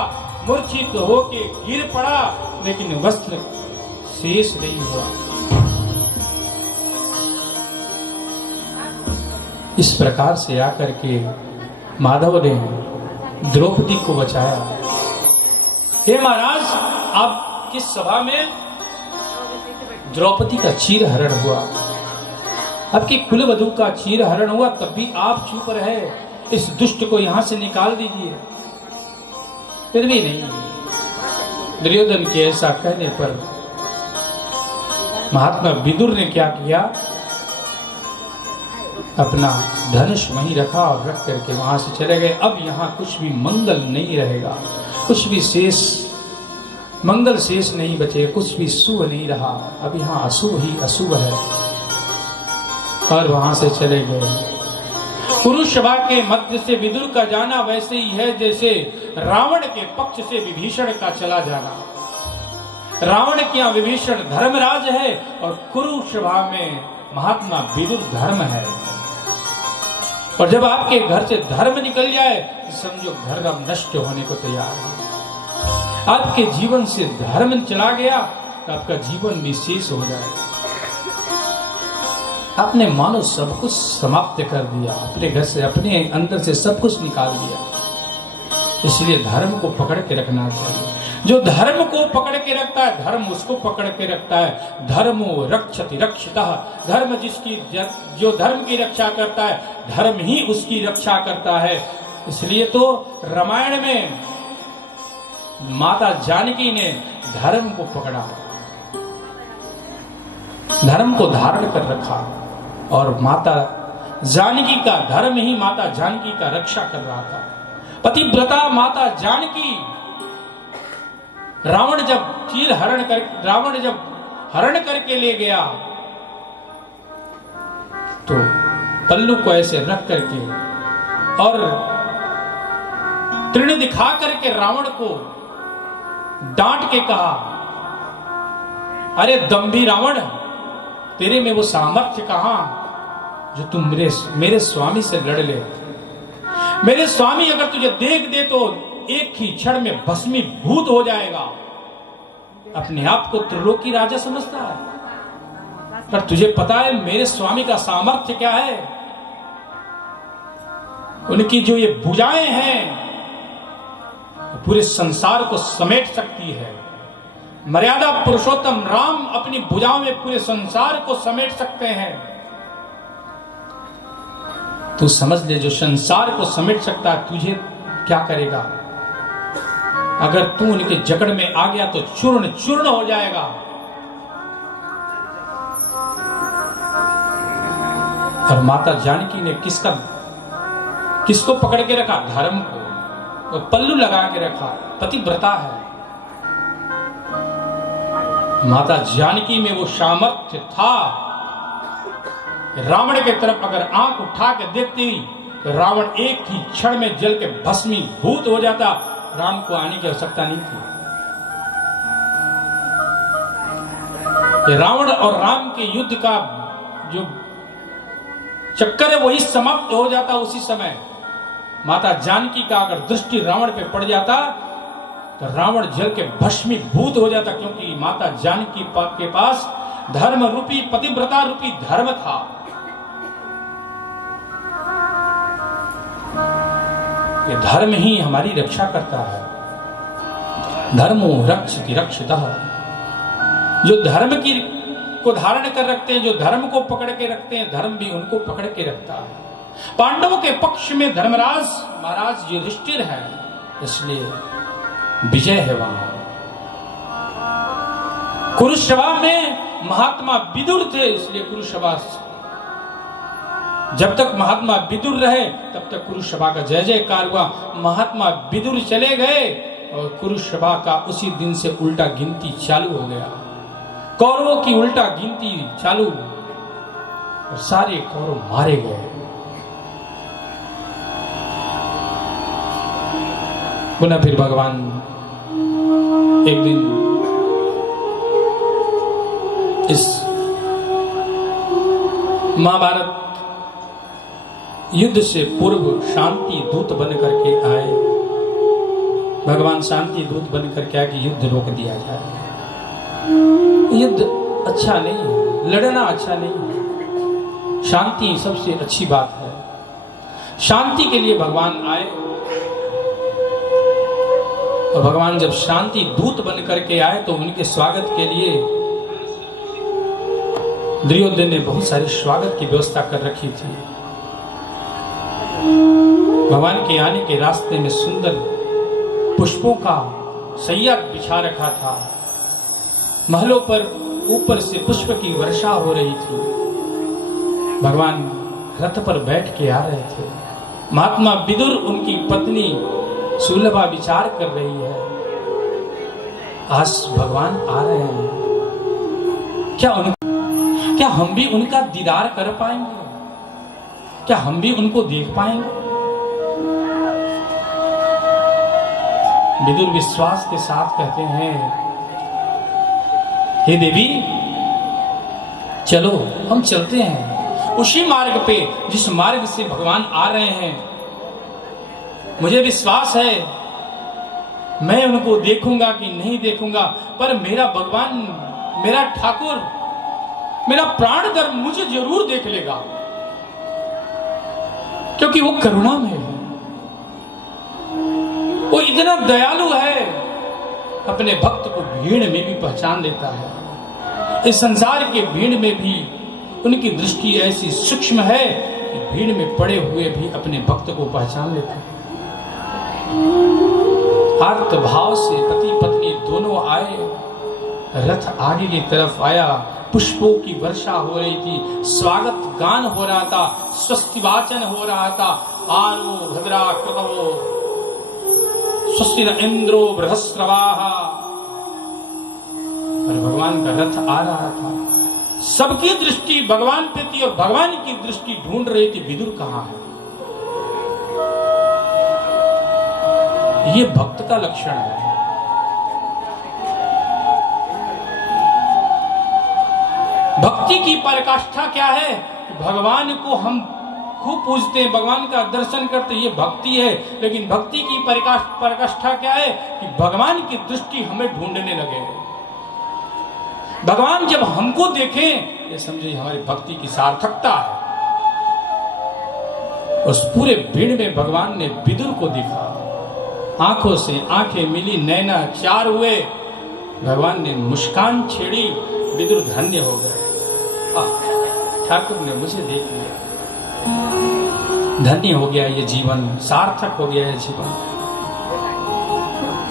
मूर्छित होके गिर पड़ा, लेकिन वस्त्र शेष नहीं हुआ। इस प्रकार से आकर के माधव ने द्रौपदी को बचाया। हे महाराज, आपकी सभा में द्रौपदी का चीर हरण हुआ, आपकी कुलवधू का चीर हरण हुआ, तब भी आप चुप रहे। इस दुष्ट को यहां से निकाल दीजिए। फिर भी नहीं। दुर्योधन के ऐसा कहने पर महात्मा विदुर ने क्या किया? अपना धनुष वहीं रखा और रख करके वहां से चले गए। अब यहाँ कुछ भी मंगल नहीं रहेगा, कुछ भी शेष मंगल शेष नहीं बचेगा, कुछ भी शुभ नहीं रहा। अब यहाँ अशुभ ही अशुभ है। और वहां से चले गए। कुरुसभा के मध्य से विदुर का जाना वैसे ही है जैसे रावण के पक्ष से विभीषण का चला जाना। रावण के यहाँ विभीषण धर्मराज है और कुरुसभा में महात्मा विदुर धर्म है। और जब आपके घर से धर्म निकल जाए तो समझो घर अब नष्ट होने को तैयार है। आपके जीवन से धर्म चला गया तो आपका जीवन निशेष हो जाएगा। आपने मानो सब कुछ समाप्त कर दिया, अपने घर से अपने अंदर से सब कुछ निकाल दिया। इसलिए धर्म को पकड़ के रखना चाहिए। जो धर्म को पकड़ के रखता है, धर्म उसको पकड़ के रखता है। धर्मो रक्षति रक्षितः। धर्म जो धर्म की रक्षा करता है, धर्म ही उसकी रक्षा करता है। इसलिए तो रामायण में माता जानकी ने धर्म को पकड़ा, धर्म को धारण कर रखा। और माता जानकी का धर्म ही माता जानकी का रक्षा कर रहा था। पतिव्रता माता जानकी रावण जब हरण करके ले गया तो पल्लू को ऐसे रख करके और तृण दिखा करके रावण को डांट के कहा, अरे दंभी रावण, तेरे में वो सामर्थ्य कहां जो तुम मेरे स्वामी से लड़ ले। मेरे स्वामी अगर तुझे देख दे तो एक ही क्षण में भस्मीभूत हो जाएगा। अपने आप को त्रिलोकी राजा समझता है, पर तुझे पता है मेरे स्वामी का सामर्थ्य क्या है? उनकी जो ये भुजाएं हैं पूरे संसार को समेट सकती है। मर्यादा पुरुषोत्तम राम अपनी भुजाओं में पूरे संसार को समेट सकते हैं। तू समझ ले, जो संसार को समेट सकता है तुझे क्या करेगा? अगर तू उनके जकड़ में आ गया तो चूर्ण चूर्ण हो जाएगा। और माता जानकी ने किसको पकड़ के रखा? धर्म को। वो पल्लू लगा के रखा, पतिव्रता है। माता जानकी में वो सामर्थ्य था, रावण के तरफ अगर आंख उठा के देखती तो रावण एक ही क्षण में जल के भस्मीभूत हो जाता। राम को आने की आवश्यकता नहीं थी। रावण और राम के युद्ध का जो चक्कर है वही समाप्त हो जाता उसी समय। माता जानकी का अगर दृष्टि रावण पे पड़ जाता तो रावण जल के भस्मीभूत हो जाता, क्योंकि माता जानकी के पास धर्म रूपी पतिव्रता रूपी धर्म था। ये धर्म ही हमारी रक्षा करता है। धर्मो रक्षति रक्षितः। जो धर्म को धारण कर रखते हैं, जो धर्म को पकड़ के रखते हैं, धर्म भी उनको पकड़ के रखता है। पांडवों के पक्ष में धर्मराज महाराज युधिष्ठिर है, इसलिए विजय है वहां। कुरुसभा में महात्मा विदुर थे, इसलिए कुरुसभा, जब तक महात्मा विदुर रहे तब तक कुरुसभा का जय जयकार हुआ। महात्मा विदुर चले गए और कुरुसभा का उसी दिन से उल्टा गिनती चालू हो गया। कौरवों की उल्टा गिनती चालू और सारे कौरव मारे गए। पुनः फिर भगवान एक दिन इस महाभारत युद्ध से पूर्व शांति दूत बन करके आए। भगवान शांति दूत बन करके आए कि युद्ध रोक दिया जाए। युद्ध अच्छा नहीं है, लड़ना अच्छा नहीं है, शांति सबसे अच्छी बात है। शांति के लिए भगवान आए और भगवान जब शांति दूत बन करके आए तो उनके स्वागत के लिए दुर्योधन ने बहुत सारी स्वागत की व्यवस्था कर रखी थी। भगवान के आने के रास्ते में सुंदर पुष्पों का सैया बिछा रखा था। महलों पर ऊपर से पुष्प की वर्षा हो रही थी। भगवान रथ पर बैठ के आ रहे थे। महात्मा विदुर उनकी पत्नी सुलभा विचार कर रही है, आज भगवान आ रहे हैं, क्या हम भी उनका दीदार कर पाएंगे? क्या हम भी उनको देख पाएंगे? विदुर विश्वास के साथ कहते हैं, हे देवी चलो हम चलते हैं उसी मार्ग पे जिस मार्ग से भगवान आ रहे हैं। मुझे विश्वास है मैं उनको देखूंगा कि नहीं देखूंगा, पर मेरा भगवान, मेरा ठाकुर, मेरा प्राण धर्म मुझे जरूर देख लेगा, क्योंकि वो करुणामय है, वो इतना दयालु है, अपने भक्त को भीड़ में भी पहचान लेता है। इस संसार के भीड़ में भी उनकी दृष्टि ऐसी सूक्ष्म है कि भीड़ में पड़े हुए भी अपने भक्त को पहचान लेते हैं। आर्त भाव से पति पत्नी दोनों आए, रथ आगे की तरफ आया, पुष्पों की वर्षा हो रही थी, स्वागत गान हो रहा था, स्वस्ति वाचन हो रहा था। आनो भद्रा कृतवो स्वस्ति न इंद्रो बृहस्रवाः। और भगवान का रथ आ रहा था। सबकी दृष्टि भगवान पे थी और भगवान की दृष्टि ढूंढ रही थी विदुर कहां है। ये भक्त का लक्षण है। भक्ति की पराकाष्ठा क्या है? भगवान को हम खूब पूजते हैं, भगवान का दर्शन करते हैं, ये भक्ति है। लेकिन भक्ति की पराकाष्ठा क्या है कि भगवान की दृष्टि हमें ढूंढने लगे। भगवान जब हमको देखें, ये समझिए हमारी भक्ति की सार्थकता है। उस पूरे भीड़ में भगवान ने विदुर को देखा, आंखों से आंखें मिली, नैना चार हुए भगवान ने मुस्कान छेड़ी, विदुर धन्य हो गए। ठाकुर ने मुझे देख लिया, धन्य हो गया ये जीवन, सार्थक हो गया ये जीवन।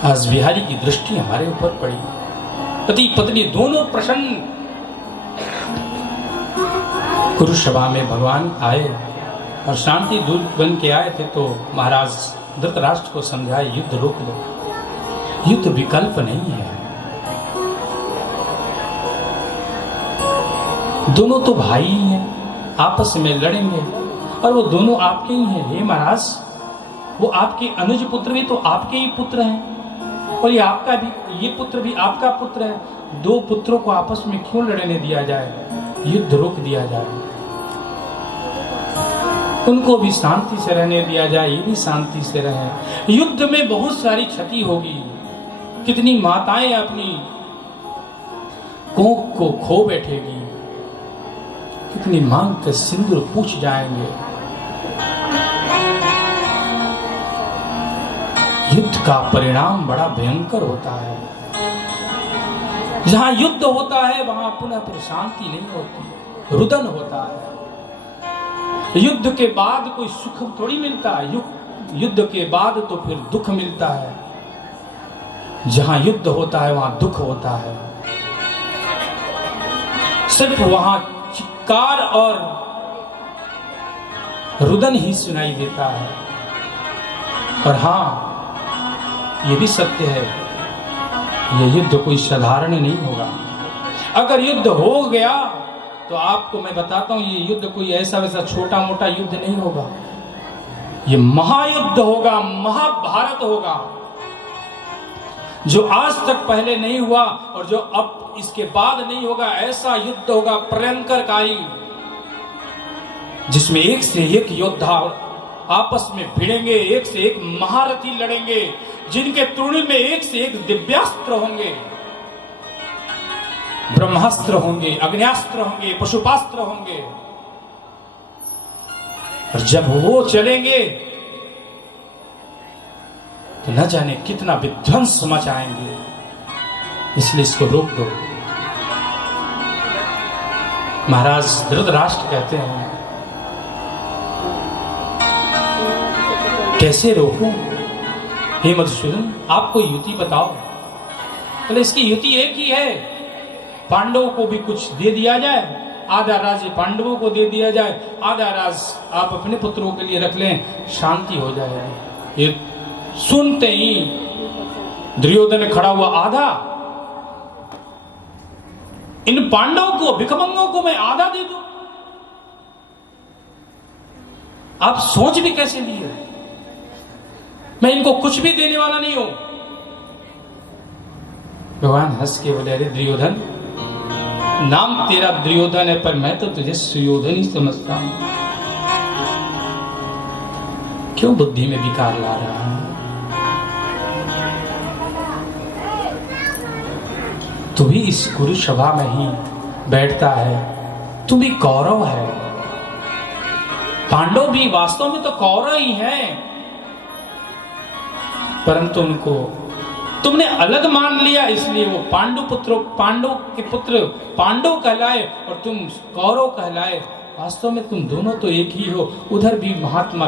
आज बिहारी की दृष्टि हमारे ऊपर पड़ी, पति पत्नी दोनों प्रसन्न। कुरुसभा में भगवान आए और शांति दूत बन के आए थे, तो महाराज धृतराष्ट्र को समझाए युद्ध रोक दो, युद्ध विकल्प नहीं है। दोनों तो भाई ही हैं, आपस में लड़ेंगे और वो दोनों आपके ही हैं। हे महाराज, वो आपके अनुज पुत्र भी तो आपके ही पुत्र हैं और ये आपका भी, ये पुत्र भी आपका पुत्र है। दो पुत्रों को आपस में क्यों लड़ने दिया जाए, युद्ध रोक दिया जाए, उनको भी शांति से रहने दिया जाए, ये भी शांति से रहें। युद्ध में बहुत सारी क्षति होगी, कितनी माताएं अपनी कोख को खो बैठेगी, कितनी मांग के सिंदूर पूछ जाएंगे। युद्ध का परिणाम बड़ा भयंकर होता है। जहां युद्ध होता है वहां पुनः फिर शांति नहीं होती, रुदन होता है। युद्ध के बाद कोई सुख थोड़ी मिलता है, युद्ध के बाद तो फिर दुख मिलता है। जहां युद्ध होता है वहां दुख होता है, सिर्फ वहां चित्कार और रुदन ही सुनाई देता है। और हाँ, ये भी सत्य है, ये युद्ध कोई साधारण नहीं होगा। अगर युद्ध हो गया तो आपको मैं बताता हूं, ये युद्ध कोई ऐसा वैसा छोटा मोटा युद्ध नहीं होगा, ये महायुद्ध होगा, महाभारत होगा, जो आज तक पहले नहीं हुआ और जो अब इसके बाद नहीं होगा। ऐसा युद्ध होगा प्रलंकरकारी, जिसमें एक से एक योद्धा आपस में भिड़ेंगे, एक से एक महारथी लड़ेंगे, जिनके तूणी में एक से एक दिव्यास्त्र होंगे, ब्रह्मास्त्र होंगे, अग्न्यास्त्र होंगे, पशुपास्त्र होंगे। और जब वो चलेंगे तो न जाने कितना विध्वंस मचाएंगे, इसलिए इसको रोक दो। महाराज धृतराष्ट्र कहते हैं, कैसे रोकूं? हे मधुसूदन, आप कोई युति बताओ। बोले इसकी युति एक ही है, पांडवों को भी कुछ दे दिया जाए, आधा राज्य पांडवों को दे दिया जाए, आधा राज्य आप अपने पुत्रों के लिए रख लें, शांति हो जाएगी। ये सुनते ही दुर्योधन खड़ा हुआ, आधा इन पांडवों को, भिखमंगों को मैं आधा दे दूं? आप सोच भी कैसे लिए? मैं इनको कुछ भी देने वाला नहीं हूं। भगवान हंस के बोले, अरे दुर्योधन, नाम तेरा दुर्योधन है पर मैं तो तुझे सुयोधन ही समझता हूं। क्यों बुद्धि में विकार ला रहा है? तू भी इस कुरुसभा में ही बैठता है, तू भी कौरव है, पांडव भी वास्तव में तो कौरव ही हैं, परंतु उनको तुमने अलग मान लिया, इसलिए वो पांडव के पुत्र पांडव कहलाए और तुम कौरव कहलाए। वास्तव में तुम दोनों तो एक ही हो। उधर भी महात्मा,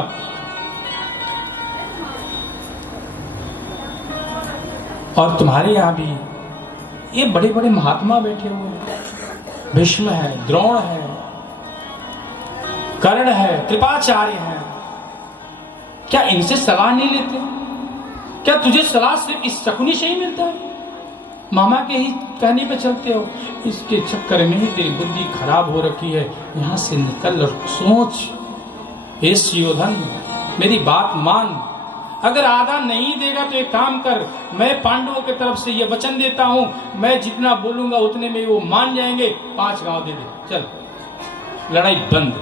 और तुम्हारे यहां भी ये बड़े बड़े महात्मा बैठे हुए हैं, भीष्म है, द्रोण है, कर्ण है, कृपाचार्य है। क्या इनसे सलाह नहीं लेते? क्या तुझे सलाह सिर्फ इस शकुनी से ही मिलता है? मामा के ही कहने पे चलते हो? इसके चक्कर में ही तेरी बुद्धि खराब हो रखी है। यहां से निकल और सोच। हे सुयोधन, मेरी बात मान। अगर आधा नहीं देगा तो एक काम कर, मैं पांडवों की तरफ से ये वचन देता हूं, मैं जितना बोलूंगा उतने में वो मान जाएंगे। 5 गांव दे दे, चल लड़ाई बंद।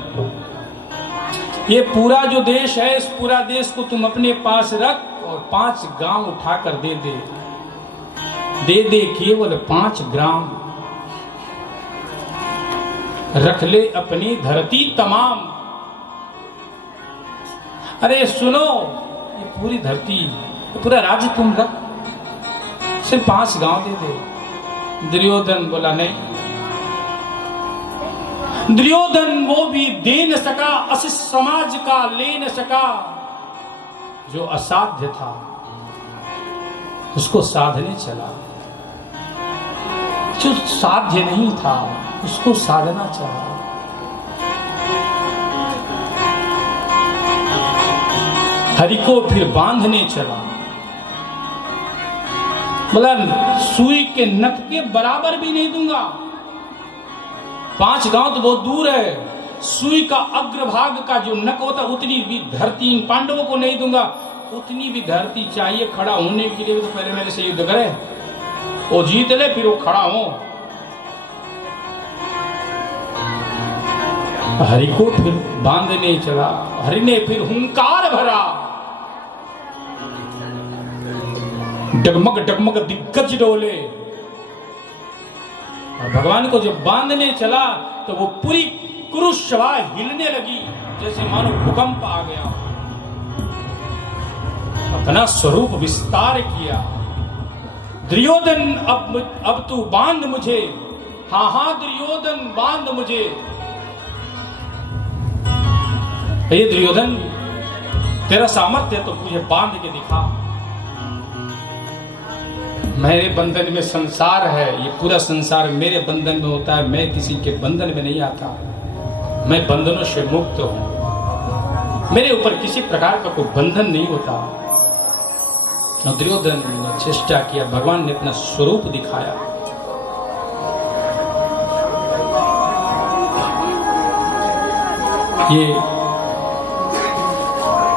ये पूरा जो देश है, इस पूरा देश को तुम अपने पास रख और 5 गांव उठाकर दे दे। दे दे केवल 5 ग्राम, रख ले अपनी धरती तमाम। अरे सुनो, ये पूरी धरती, ये पूरा राज्य तुम रख, सिर्फ 5 गांव दे दे। दुर्योधन बोला नहीं। दुर्योधन वो भी दे न सका, अस समाज का ले न सका। जो असाध्य था उसको साधने चला, जो साध्य नहीं था उसको साधना चाहा। हरि को फिर बांधने चला। बोला सुई के नख के बराबर भी नहीं दूंगा। 5 गांव तो बहुत दूर है, सुई का अग्रभाग का जो नख होता उतनी भी धरती इन पांडवों को नहीं दूंगा। उतनी भी धरती चाहिए खड़ा होने के लिए, तो पहले मेरे से युद्ध करे, वो जीत ले फिर वो खड़ा हो। हरि को फिर बांधने चला। हरि ने फिर हुंकार भरा, डगमग डगमग दिग्गज डोले। और भगवान को जब बांधने चला तो वो पूरी कुरुश सभा हिलने लगी, जैसे मानो भूकंप आ गया। अपना स्वरूप विस्तार किया। दुर्योधन अब तू बांध मुझे, हाँ हाँ दुर्योधन बांध मुझे। ये दुर्योधन तेरा सामर्थ्य है तो मुझे बांध के दिखा। मेरे बंधन में संसार है, ये पूरा संसार मेरे बंधन में होता है, मैं किसी के बंधन में नहीं आता। मैं बंधनों से मुक्त हूं, मेरे ऊपर किसी प्रकार का कोई बंधन नहीं होता। दुर्योधन ने चेष्टा किया, भगवान ने अपना स्वरूप दिखाया। ये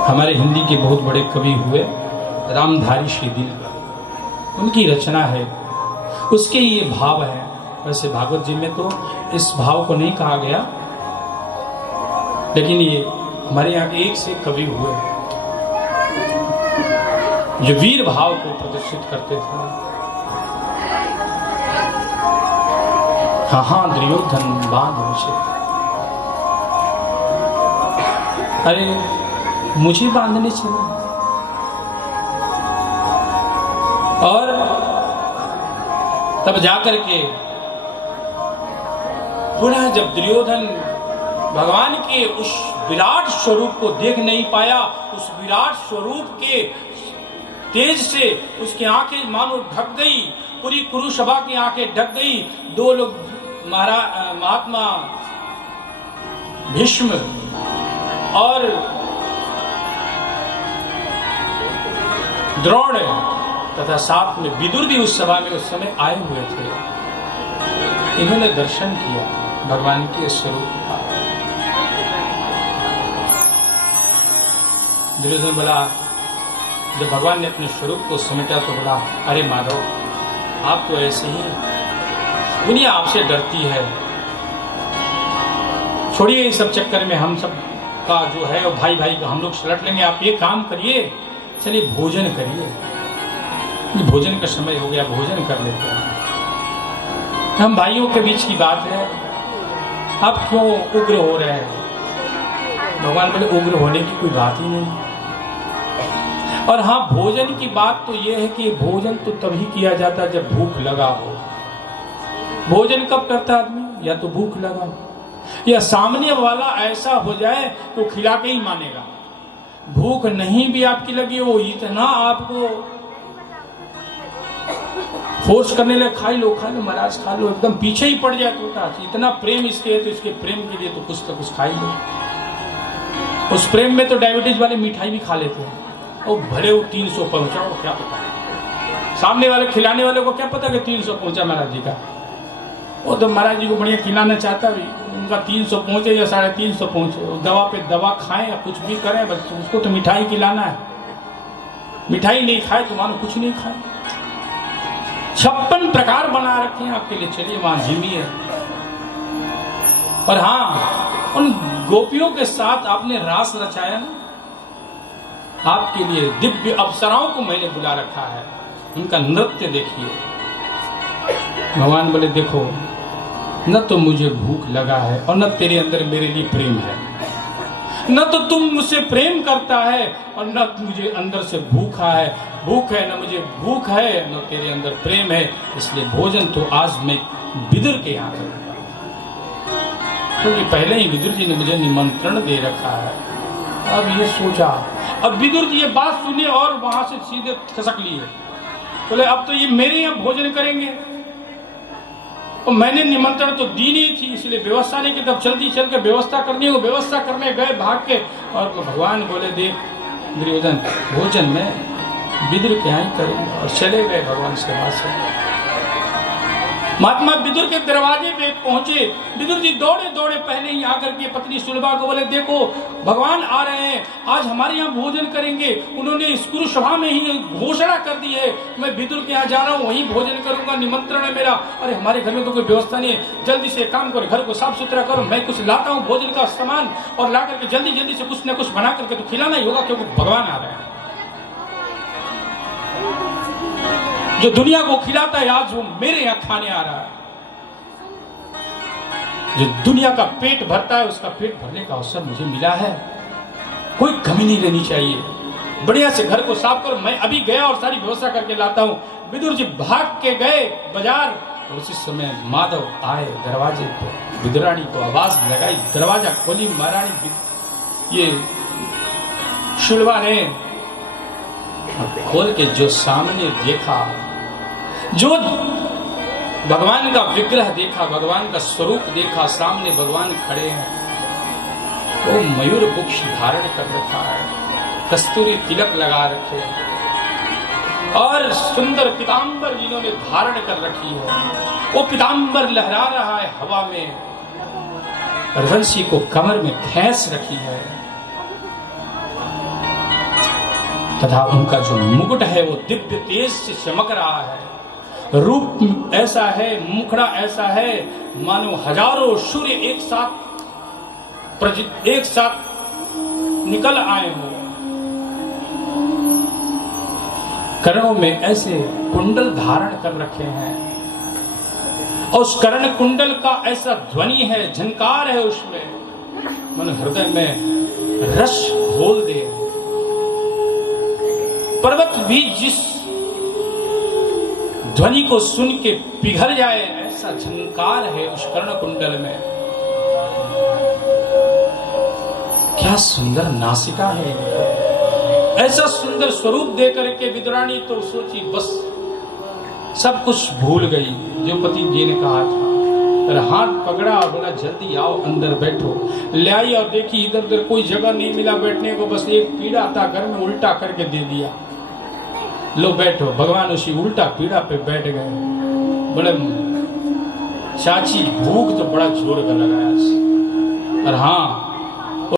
हमारे हिंदी के बहुत बड़े कवि हुए रामधारी श्री दिनकर, उनकी रचना है, उसके ये भाव है। वैसे भागवत जी में तो इस भाव को नहीं कहा गया, लेकिन ये हमारे यहाँ के एक से कवि हुए जो वीर भाव को प्रदर्शित करते थे। हाँ हाँ दुर्योधन बांध मुझे, अरे मुझे बांधने चला। और तब जाकर के पुनः जब दुर्योधन भगवान के उस विराट स्वरूप को देख नहीं पाया, उस विराट स्वरूप के तेज से उसकी आंखें मानो ढक गई, पूरी कुरुसभा की आंखें ढक गई। 2 लोग महात्मा भीष्म और द्रोण तथा साथ में विदुर भी उस सभा में उस समय आए हुए थे। इन्होंने दर्शन किया भगवान के स्वरूप का। दुर्योधन बोला, जब भगवान ने अपने स्वरूप को समेटा तो बोला, अरे माधव आप तो ऐसे ही, दुनिया आपसे डरती है, छोड़िए इस सब चक्कर में, हम सब का जो है वो भाई भाई का हम लोग सलट लेंगे। आप ये काम करिए, चलिए भोजन करिए, भोजन का समय हो गया, भोजन कर लेते हैं। हम भाइयों के बीच की बात है, आप क्यों उग्र हो रहे हैं? भगवान बोले उग्र होने की कोई बात ही नहीं। और हाँ, भोजन की बात तो यह है कि भोजन तो तभी किया जाता है जब भूख लगा हो। भोजन कब करता आदमी? या तो भूख लगा हो, या सामने वाला ऐसा हो जाए तो खिला के ही मानेगा। भूख नहीं भी आपकी लगी हो, इतना आपको फोर्स करने लगे, खा लो महाराज खा लो, एकदम पीछे ही पड़ जाए तो इतना प्रेम इसके है तो इसके प्रेम के लिए तो कुछ तो कुछ खा ही लो। उस प्रेम में तो डायबिटीज वाले मिठाई भी खा लेते हैं, और भले वो 300 पहुंचा, वो क्या पता, सामने वाले खिलाने वाले को क्या पता कि 300 पहुंचा महाराज जी का। वो तो महाराज जी को बढ़िया खिलाना चाहता भी, उनका 300 पहुंचे या 350 पहुंचे, दवा पे दवा खाएं या कुछ भी करें, बस उसको तो मिठाई खिलाना है। मिठाई नहीं खाए तो मानो कुछ नहीं खाए। 56 प्रकार बना रखे हैं आपके लिए, चलिए वहां झिमिए। और हाँ, उन गोपियों के साथ आपने रास रचाया ना, आपके लिए दिव्य अप्सराओं को मैंने बुला रखा है, उनका नृत्य देखिए। भगवान बोले देखो, न तो मुझे भूख लगा है और न तेरे अंदर मेरे लिए प्रेम है, न तो तुम मुझसे प्रेम करता है और न मुझे अंदर से भूखा है। भूख है, न मुझे भूख है, न तेरे अंदर प्रेम है, इसलिए भोजन तो आज मैं विदुर के यहाँ करूंगा, क्योंकि पहले ही विदुर जी ने मुझे निमंत्रण दे रखा है। अब ये सोचा, अब विदुर जी ये बात सुनी और वहां से सीधे खसक लिए, बोले अब तो ये मेरे यहाँ भोजन करेंगे, और मैंने निमंत्रण तो दी नहीं थी, इसलिए व्यवस्था नहीं की, तब जल्दी चल के व्यवस्था करनी हो, व्यवस्था करने गए भाग के, और भगवान बोले देख दुर्योधन भोजन में विदुर के यहाँ ही करेंगे, और चले गए भगवान से वहां से। महात्मा विदुर के दरवाजे पे पहुंचे, विदुर जी दौड़े दौड़े पहले ही आकर के पत्नी सुलभा को बोले देखो भगवान आ रहे हैं, आज हमारे यहाँ भोजन करेंगे, उन्होंने इस कुरु सभा में ही घोषणा कर दी है, मैं विदुर के यहाँ जा रहा हूँ, वहीं भोजन करूंगा, निमंत्रण है मेरा। अरे हमारे घर में तो कोई व्यवस्था नहीं है, जल्दी से काम करो, घर को साफ सुथरा करो, मैं कुछ लाता हूँ भोजन का सामान, और ला करके जल्दी जल्दी से कुछ न कुछ बना करके तो खिलाना ही होगा, क्योंकि भगवान आ रहे हैं। जो दुनिया को खिलाता है आज वो मेरे यहाँ खाने आ रहा है, जो दुनिया का पेट भरता है उसका पेट भरने का अवसर मुझे मिला है, कोई कमी नहीं रहनी चाहिए, बढ़िया से घर को साफ करो, मैं अभी गया और सारी व्यवस्था करके लाता हूँ। विदुर जी भाग के गए बाजार, और उसी समय माधव आए दरवाजे पर, विदुरानी को आवाज लगाई, दरवाजा खोली, महारानी ये शुलभा ने खोल के जो सामने देखा, जो भगवान का विग्रह देखा, भगवान का स्वरूप देखा, सामने भगवान खड़े हैं, वो मयूर पुक्ष धारण कर रखा है, कस्तूरी तिलक लगा रखे हैं, और सुंदर पीतांबर जिन्होंने धारण कर रखी है, वो पीतांबर लहरा रहा है हवा में, रंसी को कमर में खींच रखी है, तथा उनका जो मुकुट है वो दिव्य तेज से चमक रहा है, रूप ऐसा है, मुखड़ा ऐसा है, मानो हजारों सूर्य एक साथ निकल आए हो, कर्णों में ऐसे कुंडल धारण कर रखे हैं, और उस कर्ण कुंडल का ऐसा ध्वनि है, झंकार है उसमें, मन हृदय में रस घोल दे, पर्वत भी जिस ध्वनि को सुन के पिघल जाए, ऐसा झंकार है उस कर्ण कुंडल में। क्या सुंदर नासिका है, ऐसा सुंदर स्वरूप दे करके विदुरानी तो सोची बस सब कुछ भूल गई, जो पति जी ने कहा था, और हाथ पकड़ा और बोला जल्दी आओ अंदर बैठो, ले आई और देखी इधर उधर कोई जगह नहीं मिला बैठने को, बस एक पीड़ा था, घर में उल्टा करके दे दिया, लो बैठो। भगवान उसी उल्टा पीड़ा पे बैठ गए, बोले चाची भूख तो बड़ा जोर का लगा, और हाँ